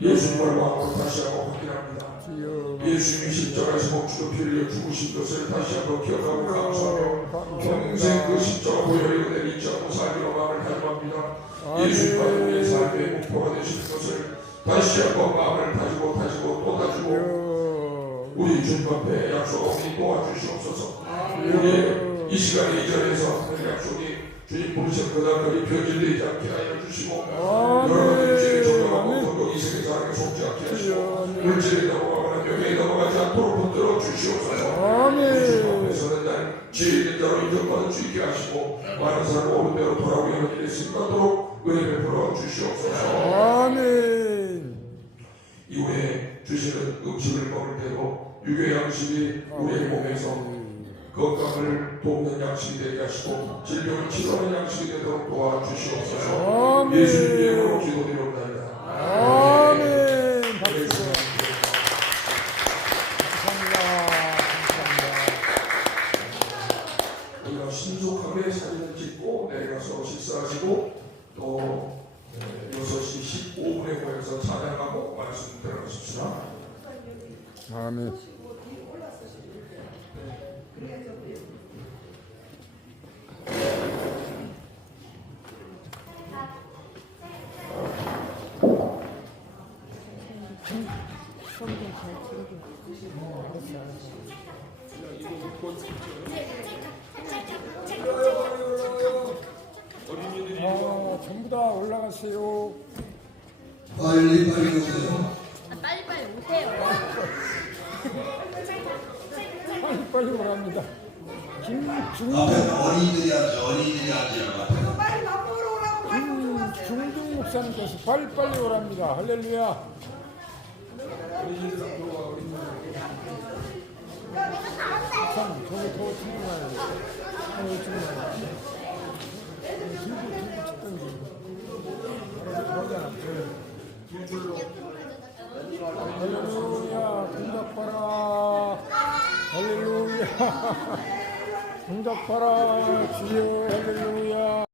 예수님을 마음으로 다시 한번 확인합니다. 예수님이 십자가에서 목주로 피 흘려 죽으신 것을 다시 한번 기억하고 감사하며 평생 그 십자가 보혈의 은혜를 잊지 않고 살기로 마음을 다짐합니다. 예수님과 우리의 삶의 목표가 되시는 것을 다시 한번 마음을 다지고 또 다지고 우리 주님 앞에 약속이 도와주시옵소서. 우리의 이 시간에 이 자리에서 하는 약속이 주님 부르신 그날까지 변질되지 않게 하여 주시고 여러분의 주님의 정당하고 건강 이생의 사랑에 속지 않게 하시고 물질에 넘어가거나 명예에 넘어가지 않도록 붙들어 주시옵소서. 주님께서는 날 지혜 있는 자로 인정받을 수 있게 하시고 많은 사람을 옳은 대로 돌아오게 하는 일에 쓰임받도록 은혜 베풀어 주시옵소서. 이후에 주시는 음식을 먹을 때도 유교 양식이 우리의 몸에서 건강을 돕는 양식이 되게 하시고 질병을 치료하는 양식이 되도록 도와주시옵소서. 예수님 이름으로 기도드리옵나이다. 아멘. 박수. 우리가 신속하게 사진을 찍고 내려가서 식사하시고 또 6시 15분에 모여서 찬양하고 말씀 들어가십시다. 아멘. 전부 다 올라가세요. 빨리 오세요. 빨리빨리 오세요. 빨리 오랍니다. 앞에 어린이들이 앉아요. 빨리 밥 먹으러 오라고. 중등 목사님께서 빨리 오랍니다. 할렐루야. 목사님 저기 더 충분해요. 할렐루야. 응답하라. 할렐루야. 응답하라. 주여. 할렐루야.